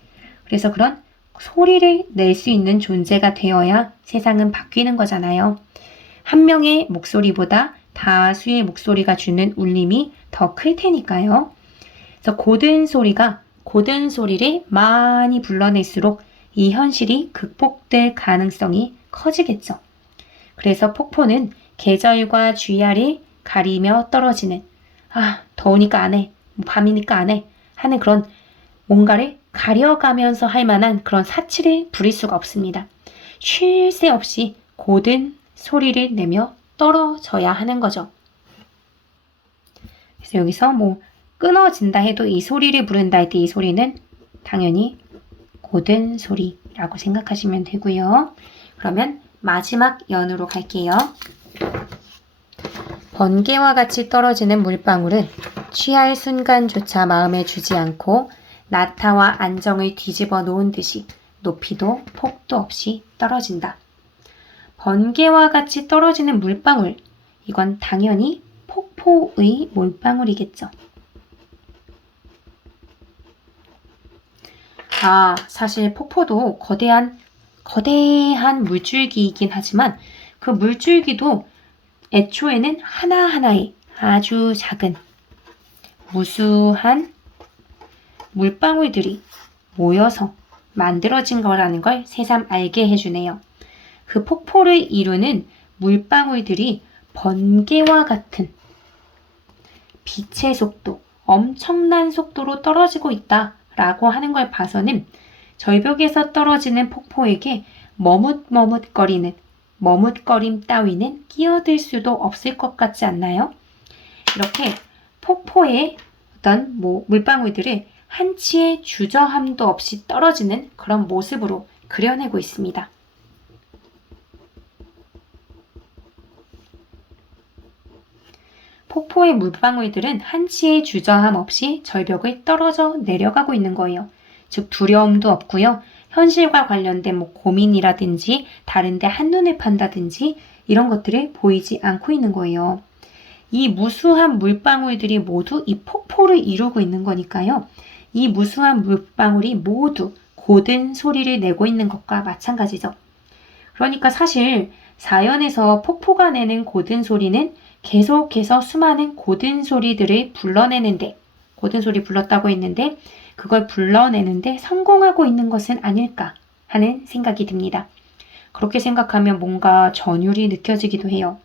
그래서 그런 소리를 낼 수 있는 존재가 되어야 세상은 바뀌는 거잖아요. 한 명의 목소리보다 다수의 목소리가 주는 울림이 더 클 테니까요. 그래서 고든 소리를 많이 불러낼수록 이 현실이 극복될 가능성이 커지겠죠. 그래서 폭포는 계절과 주야를 가리며 떨어지는 더우니까 안 해, 밤이니까 안 해 하는 그런 뭔가를 가려가면서 할 만한 그런 사치를 부릴 수가 없습니다. 쉴 새 없이 고든 소리를 내며 떨어져야 하는 거죠. 그래서 여기서 끊어진다 해도 이 소리를 부른다 할 때 이 소리는 당연히 고든 소리라고 생각하시면 되고요. 그러면 마지막 연으로 갈게요. 번개와 같이 떨어지는 물방울은 취할 순간조차 마음에 주지 않고 나타와 안정을 뒤집어 놓은 듯이 높이도 폭도 없이 떨어진다. 번개와 같이 떨어지는 물방울, 이건 당연히 폭포의 물방울이겠죠. 사실 폭포도 거대한 물줄기이긴 하지만 그 물줄기도 애초에는 하나하나의 아주 작은 무수한 물방울들이 모여서 만들어진 거라는 걸 새삼 알게 해주네요. 그 폭포를 이루는 물방울들이 번개와 같은 빛의 속도, 엄청난 속도로 떨어지고 있다라고 하는 걸 봐서는 절벽에서 떨어지는 폭포에게 머뭇거림 따위는 끼어들 수도 없을 것 같지 않나요? 이렇게 폭포의 어떤 물방울들을 한치의 주저함도 없이 떨어지는 그런 모습으로 그려내고 있습니다. 폭포의 물방울들은 한치의 주저함 없이 절벽을 떨어져 내려가고 있는 거예요. 즉 두려움도 없고요. 현실과 관련된 고민이라든지 다른데 한눈에 판다든지 이런 것들이 보이지 않고 있는 거예요. 이 무수한 물방울들이 모두 이 폭포를 이루고 있는 거니까요. 이 무수한 물방울이 모두 고든 소리를 내고 있는 것과 마찬가지죠. 그러니까 사실 자연에서 폭포가 내는 고든 소리는 계속해서 수많은 고든 소리들을 불러내는데, 고든 소리 불렀다고 했는데 그걸 불러내는데 성공하고 있는 것은 아닐까 하는 생각이 듭니다. 그렇게 생각하면 뭔가 전율이 느껴지기도 해요.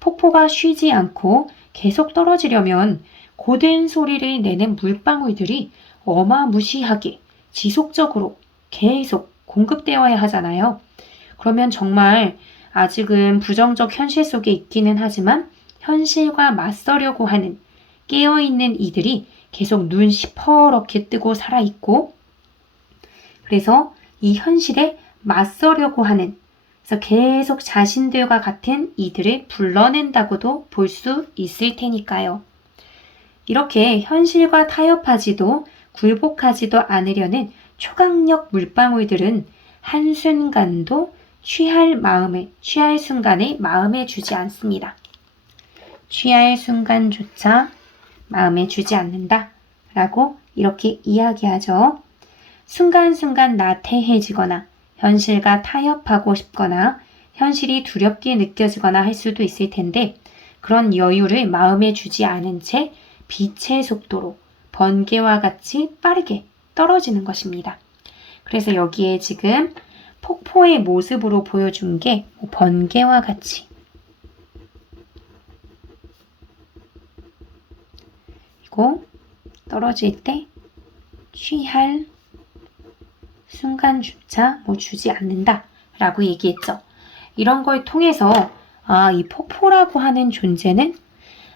폭포가 쉬지 않고 계속 떨어지려면 고든 소리를 내는 물방울들이 어마무시하게 지속적으로 계속 공급되어야 하잖아요. 그러면 정말 아직은 부정적 현실 속에 있기는 하지만 현실과 맞서려고 하는 깨어있는 이들이 계속 눈 시퍼렇게 뜨고 살아있고, 그래서 이 현실에 맞서려고 하는, 그래서 계속 자신들과 같은 이들을 불러낸다고도 볼 수 있을 테니까요. 이렇게 현실과 타협하지도 굴복하지도 않으려는 초강력 물방울들은 한순간도 취할 순간에 마음에 주지 않습니다. 취할 순간조차 마음에 주지 않는다 라고 이렇게 이야기하죠. 순간순간 나태해지거나 현실과 타협하고 싶거나 현실이 두렵게 느껴지거나 할 수도 있을 텐데 그런 여유를 마음에 주지 않은 채 빛의 속도로 번개와 같이 빠르게 떨어지는 것입니다. 그래서 여기에 지금 폭포의 모습으로 보여준 게 번개와 같이, 그리고 떨어질 때 취할 순간조차 주지 않는다 라고 얘기했죠. 이런 걸 통해서 이 폭포라고 하는 존재는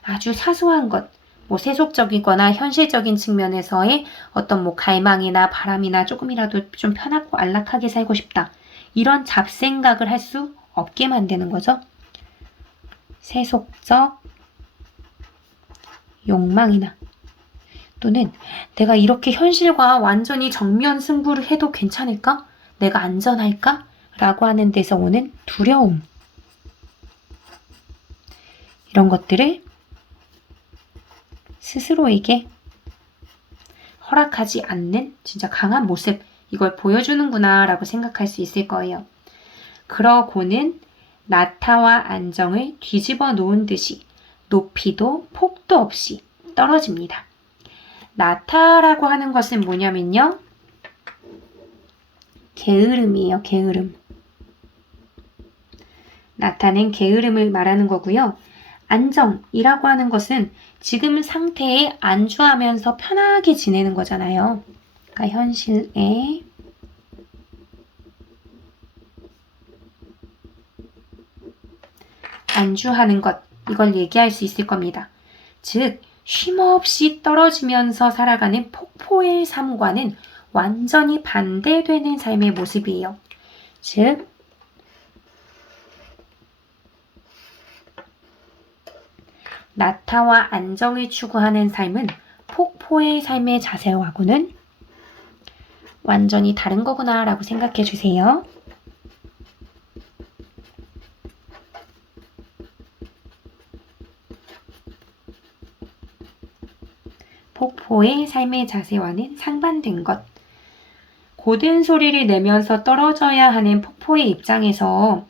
아주 사소한 것, 세속적이거나 현실적인 측면에서의 어떤 갈망이나 바람이나 조금이라도 좀 편하고 안락하게 살고 싶다. 이런 잡생각을 할 수 없게 만드는 거죠. 세속적 욕망이나 또는 내가 이렇게 현실과 완전히 정면 승부를 해도 괜찮을까? 내가 안전할까? 라고 하는 데서 오는 두려움. 이런 것들을 스스로에게 허락하지 않는 진짜 강한 모습, 이걸 보여주는구나 라고 생각할 수 있을 거예요. 그러고는 나타와 안정을 뒤집어 놓은 듯이 높이도 폭도 없이 떨어집니다. 나타라고 하는 것은 뭐냐면요. 게으름이에요. 게으름. 나타낸 게으름을 말하는 거고요. 안정이라고 하는 것은 지금 상태에 안주하면서 편하게 지내는 거잖아요. 그러니까 현실에 안주하는 것, 이걸 얘기할 수 있을 겁니다. 즉, 쉼없이 떨어지면서 살아가는 폭포의 삶과는 완전히 반대되는 삶의 모습이에요. 즉, 나타와 안정을 추구하는 삶은 폭포의 삶의 자세와고는 완전히 다른 거구나 라고 생각해 주세요. 폭포의 삶의 자세와는 상반된 것. 고든 소리를 내면서 떨어져야 하는 폭포의 입장에서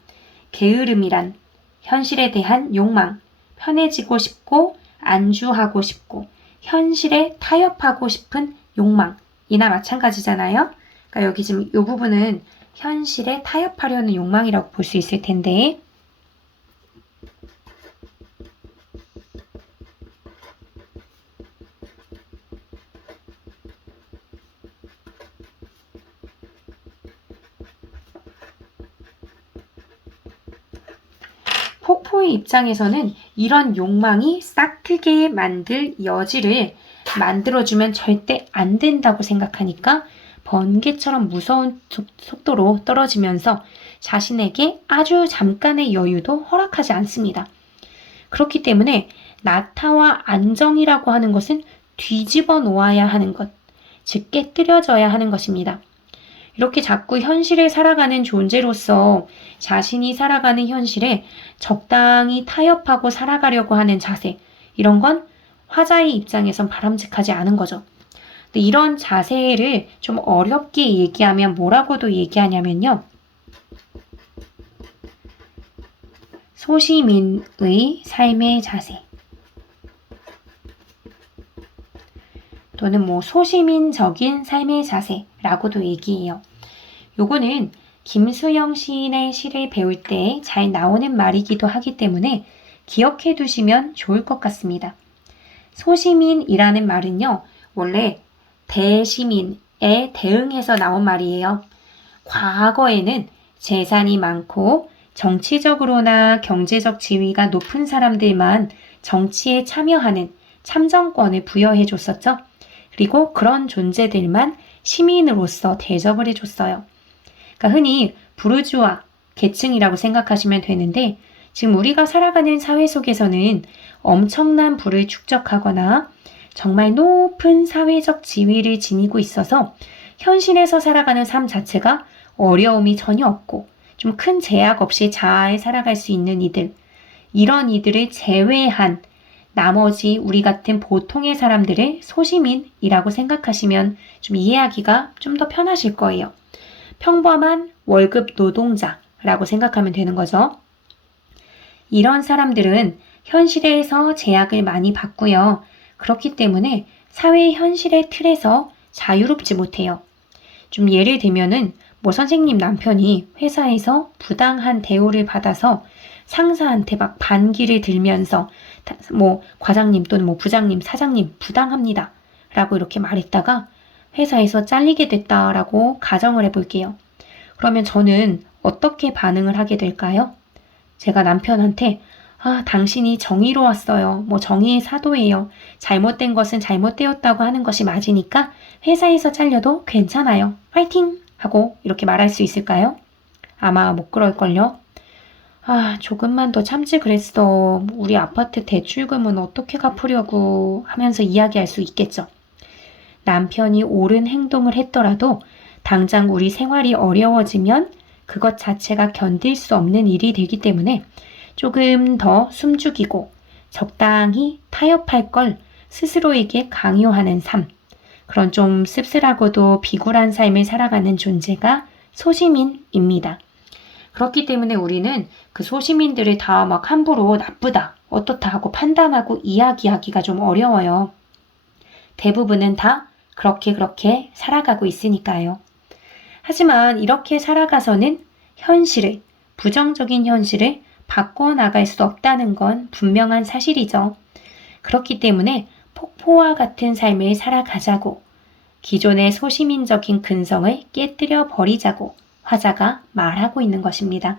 게으름이란 현실에 대한 욕망, 편해지고 싶고 안주하고 싶고 현실에 타협하고 싶은 욕망이나 마찬가지잖아요. 그러니까 여기 지금 이 부분은 현실에 타협하려는 욕망이라고 볼 수 있을 텐데 폭포의 입장에서는 이런 욕망이 싹트게 만들 여지를 만들어주면 절대 안 된다고 생각하니까 번개처럼 무서운 속도로 떨어지면서 자신에게 아주 잠깐의 여유도 허락하지 않습니다. 그렇기 때문에 나타와 안정이라고 하는 것은 뒤집어 놓아야 하는 것, 즉 깨뜨려져야 하는 것입니다. 이렇게 자꾸 현실에 살아가는 존재로서 자신이 살아가는 현실에 적당히 타협하고 살아가려고 하는 자세, 이런 건 화자의 입장에선 바람직하지 않은 거죠. 근데 이런 자세를 좀 어렵게 얘기하면 뭐라고도 얘기하냐면요. 소시민의 삶의 자세 또는 소시민적인 삶의 자세라고도 얘기해요. 요거는 김수영 시인의 시를 배울 때 잘 나오는 말이기도 하기 때문에 기억해 두시면 좋을 것 같습니다. 소시민이라는 말은요, 원래 대시민에 대응해서 나온 말이에요. 과거에는 재산이 많고 정치적으로나 경제적 지위가 높은 사람들만 정치에 참여하는 참정권을 부여해 줬었죠. 그리고 그런 존재들만 시민으로서 대접을 해줬어요. 그러니까 흔히 부르주아 계층이라고 생각하시면 되는데 지금 우리가 살아가는 사회 속에서는 엄청난 부를 축적하거나 정말 높은 사회적 지위를 지니고 있어서 현실에서 살아가는 삶 자체가 어려움이 전혀 없고 좀 큰 제약 없이 잘 살아갈 수 있는 이들, 이런 이들을 제외한 나머지 우리 같은 보통의 사람들을 소시민이라고 생각하시면 좀 이해하기가 좀 더 편하실 거예요. 평범한 월급 노동자라고 생각하면 되는 거죠. 이런 사람들은 현실에서 제약을 많이 받고요. 그렇기 때문에 사회 현실의 틀에서 자유롭지 못해요. 좀 예를 들면은 선생님 남편이 회사에서 부당한 대우를 받아서 상사한테 막 반기를 들면서 과장님 또는 부장님, 사장님 부당합니다. 라고 이렇게 말했다가 회사에서 잘리게 됐다라고 가정을 해볼게요. 그러면 저는 어떻게 반응을 하게 될까요? 제가 남편한테 당신이 정의로웠어요. 정의의 사도예요. 잘못된 것은 잘못되었다고 하는 것이 맞으니까 회사에서 잘려도 괜찮아요. 화이팅! 하고 이렇게 말할 수 있을까요? 아마 못 그럴걸요. 조금만 더 참지 그랬어. 우리 아파트 대출금은 어떻게 갚으려고 하면서 이야기할 수 있겠죠. 남편이 옳은 행동을 했더라도 당장 우리 생활이 어려워지면 그것 자체가 견딜 수 없는 일이 되기 때문에 조금 더 숨죽이고 적당히 타협할 걸 스스로에게 강요하는 삶, 그런 좀 씁쓸하고도 비굴한 삶을 살아가는 존재가 소시민입니다. 그렇기 때문에 우리는 그 소시민들을 다 함부로 나쁘다, 어떻다 하고 판단하고 이야기하기가 좀 어려워요. 대부분은 다 그렇게 살아가고 있으니까요. 하지만 이렇게 살아가서는 부정적인 현실을 바꿔나갈 수 없다는 건 분명한 사실이죠. 그렇기 때문에 폭포와 같은 삶을 살아가자고, 기존의 소시민적인 근성을 깨뜨려 버리자고 화자가 말하고 있는 것입니다.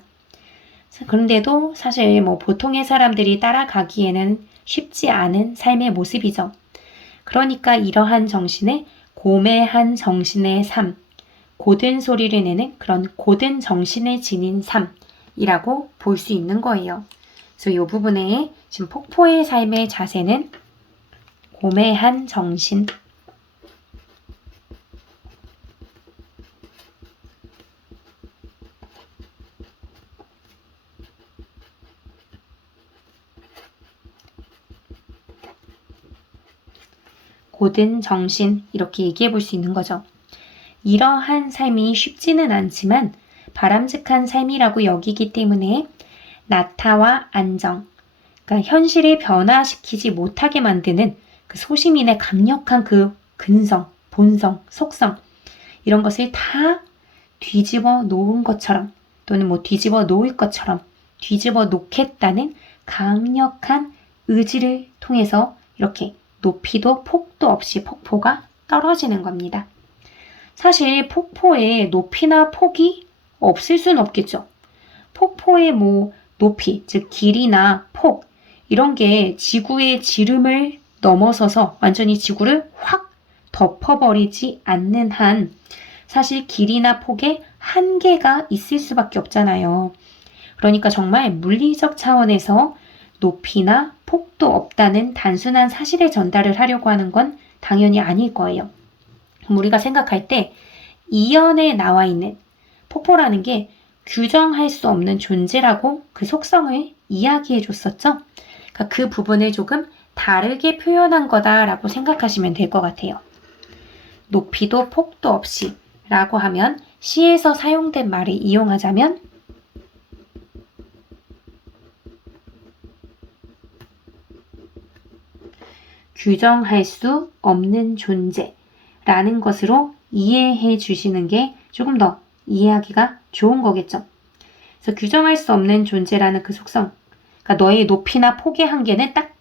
그런데도 사실 보통의 사람들이 따라가기에는 쉽지 않은 삶의 모습이죠. 그러니까 이러한 정신을 고매한 정신의 삶, 고든 소리를 내는 그런 고든 정신을 지닌 삶이라고 볼 수 있는 거예요. 그래서 이 부분에 지금 폭포의 삶의 자세는 고매한 정신, 고든 정신 이렇게 얘기해 볼 수 있는 거죠. 이러한 삶이 쉽지는 않지만 바람직한 삶이라고 여기기 때문에 나타와 안정, 그러니까 현실을 변화시키지 못하게 만드는 그 소시민의 강력한 그 근성, 본성, 속성 이런 것을 다 뒤집어 놓은 것처럼 또는 뒤집어 놓을 것처럼 뒤집어 놓겠다는 강력한 의지를 통해서 이렇게 높이도 폭도 없이 폭포가 떨어지는 겁니다. 사실 폭포에 높이나 폭이 없을 수는 없겠죠. 폭포의 높이, 즉 길이나 폭 이런 게 지구의 지름을 넘어서서 완전히 지구를 확 덮어버리지 않는 한 사실 길이나 폭에 한계가 있을 수밖에 없잖아요. 그러니까 정말 물리적 차원에서 높이나 폭도 없다는 단순한 사실의 전달을 하려고 하는 건 당연히 아닐 거예요. 우리가 생각할 때 이연에 나와 있는 폭포라는 게 규정할 수 없는 존재라고 그 속성을 이야기해 줬었죠. 그러니까 그 부분을 조금 다르게 표현한 거다라고 생각하시면 될 것 같아요. 높이도 폭도 없이 라고 하면 시에서 사용된 말을 이용하자면 규정할 수 없는 존재라는 것으로 이해해 주시는 게 조금 더 이해하기가 좋은 거겠죠. 그래서 규정할 수 없는 존재라는 그 속성, 그러니까 너의 높이나 폭의 한계는 딱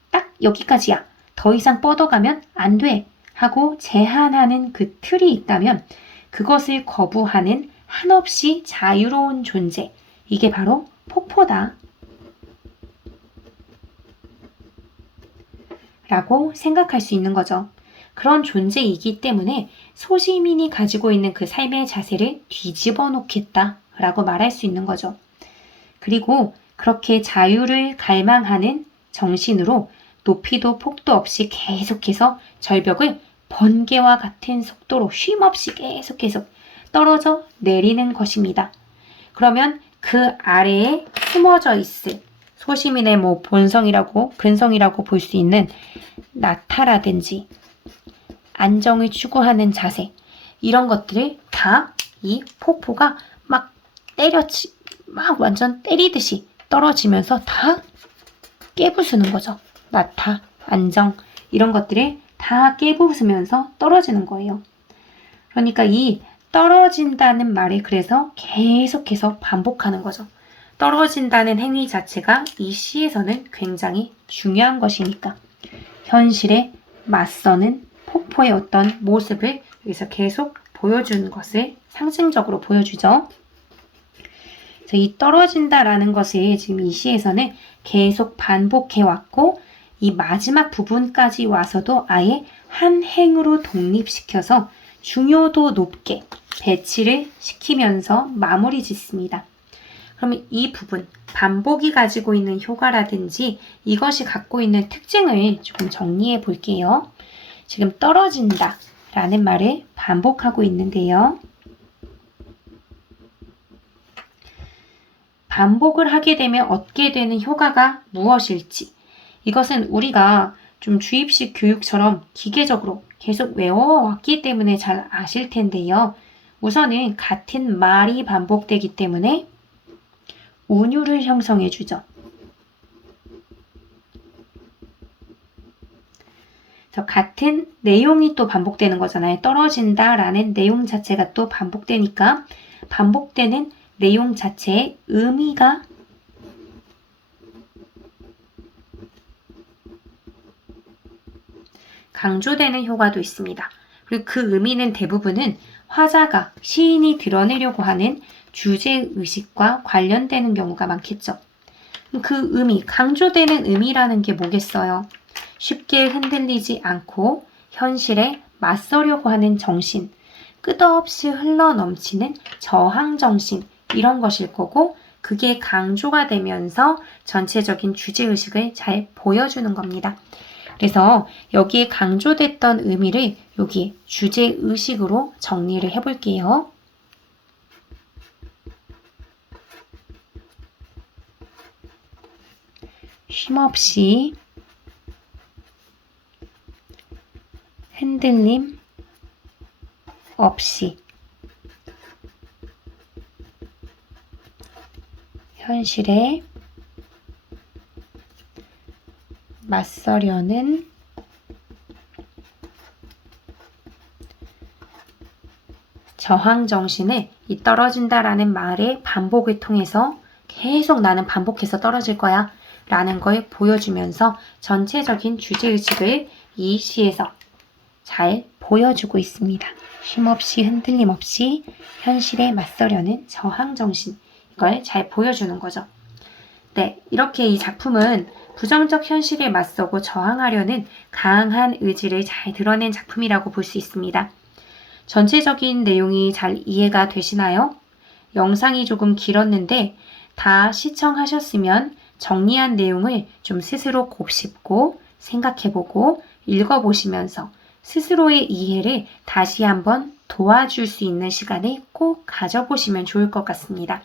여기까지야. 더 이상 뻗어가면 안 돼. 하고 제한하는 그 틀이 있다면 그것을 거부하는 한없이 자유로운 존재. 이게 바로 폭포다. 라고 생각할 수 있는 거죠. 그런 존재이기 때문에 소시민이 가지고 있는 그 삶의 자세를 뒤집어 놓겠다 라고 말할 수 있는 거죠. 그리고 그렇게 자유를 갈망하는 정신으로 높이도 폭도 없이 계속해서 절벽을 번개와 같은 속도로 쉼없이 계속 떨어져 내리는 것입니다. 그러면 그 아래에 숨어져 있을 소시민의 본성이라고 근성이라고 볼 수 있는 나타라든지 안정을 추구하는 자세 이런 것들을 다 이 폭포가 막 완전 때리듯이 떨어지면서 다 깨부수는 거죠. 나타, 안정 이런 것들을 다 깨부수면서 떨어지는 거예요. 그러니까 이 떨어진다는 말을 그래서 계속해서 반복하는 거죠. 떨어진다는 행위 자체가 이 시에서는 굉장히 중요한 것이니까 현실에 맞서는 폭포의 어떤 모습을 여기서 계속 보여주는 것을 상징적으로 보여주죠. 그래서 이 떨어진다라는 것을 지금 이 시에서는 계속 반복해왔고 이 마지막 부분까지 와서도 아예 한 행으로 독립시켜서 중요도 높게 배치를 시키면서 마무리 짓습니다. 그러면 이 부분, 반복이 가지고 있는 효과라든지 이것이 갖고 있는 특징을 조금 정리해 볼게요. 지금 떨어진다 라는 말을 반복하고 있는데요. 반복을 하게 되면 얻게 되는 효과가 무엇일지 이것은 우리가 좀 주입식 교육처럼 기계적으로 계속 외워왔기 때문에 잘 아실 텐데요. 우선은 같은 말이 반복되기 때문에 운율을 형성해주죠. 그래서 같은 내용이 또 반복되는 거잖아요. 떨어진다라는 내용 자체가 또 반복되니까 반복되는 내용 자체의 의미가 강조되는 효과도 있습니다. 그리고 그 의미는 대부분은 화자가, 시인이 드러내려고 하는 주제의식과 관련되는 경우가 많겠죠. 그 의미, 강조되는 의미라는 게 뭐겠어요? 쉽게 흔들리지 않고 현실에 맞서려고 하는 정신, 끝없이 흘러넘치는 저항정신, 이런 것일 거고, 그게 강조가 되면서 전체적인 주제의식을 잘 보여주는 겁니다. 그래서 여기에 강조됐던 의미를 여기 주제의식으로 정리를 해볼게요. 쉼없이, 흔들림 없이, 현실에 맞서려는 저항정신을 이 떨어진다라는 말의 반복을 통해서 계속 나는 반복해서 떨어질 거야 라는 걸 보여주면서 전체적인 주제의식을 이 시에서 잘 보여주고 있습니다. 쉼없이 흔들림 없이 현실에 맞서려는 저항정신, 이걸 잘 보여주는 거죠. 네, 이렇게 이 작품은 부정적 현실에 맞서고 저항하려는 강한 의지를 잘 드러낸 작품이라고 볼 수 있습니다. 전체적인 내용이 잘 이해가 되시나요? 영상이 조금 길었는데 다 시청하셨으면 정리한 내용을 좀 스스로 곱씹고 생각해보고 읽어보시면서 스스로의 이해를 다시 한번 도와줄 수 있는 시간을 꼭 가져보시면 좋을 것 같습니다.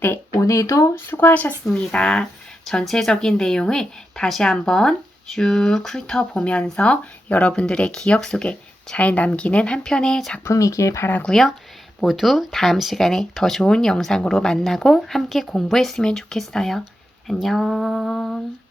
네, 오늘도 수고하셨습니다. 전체적인 내용을 다시 한번 쭉 훑어보면서 여러분들의 기억 속에 잘 남기는 한 편의 작품이길 바라고요. 모두 다음 시간에 더 좋은 영상으로 만나고 함께 공부했으면 좋겠어요. 안녕.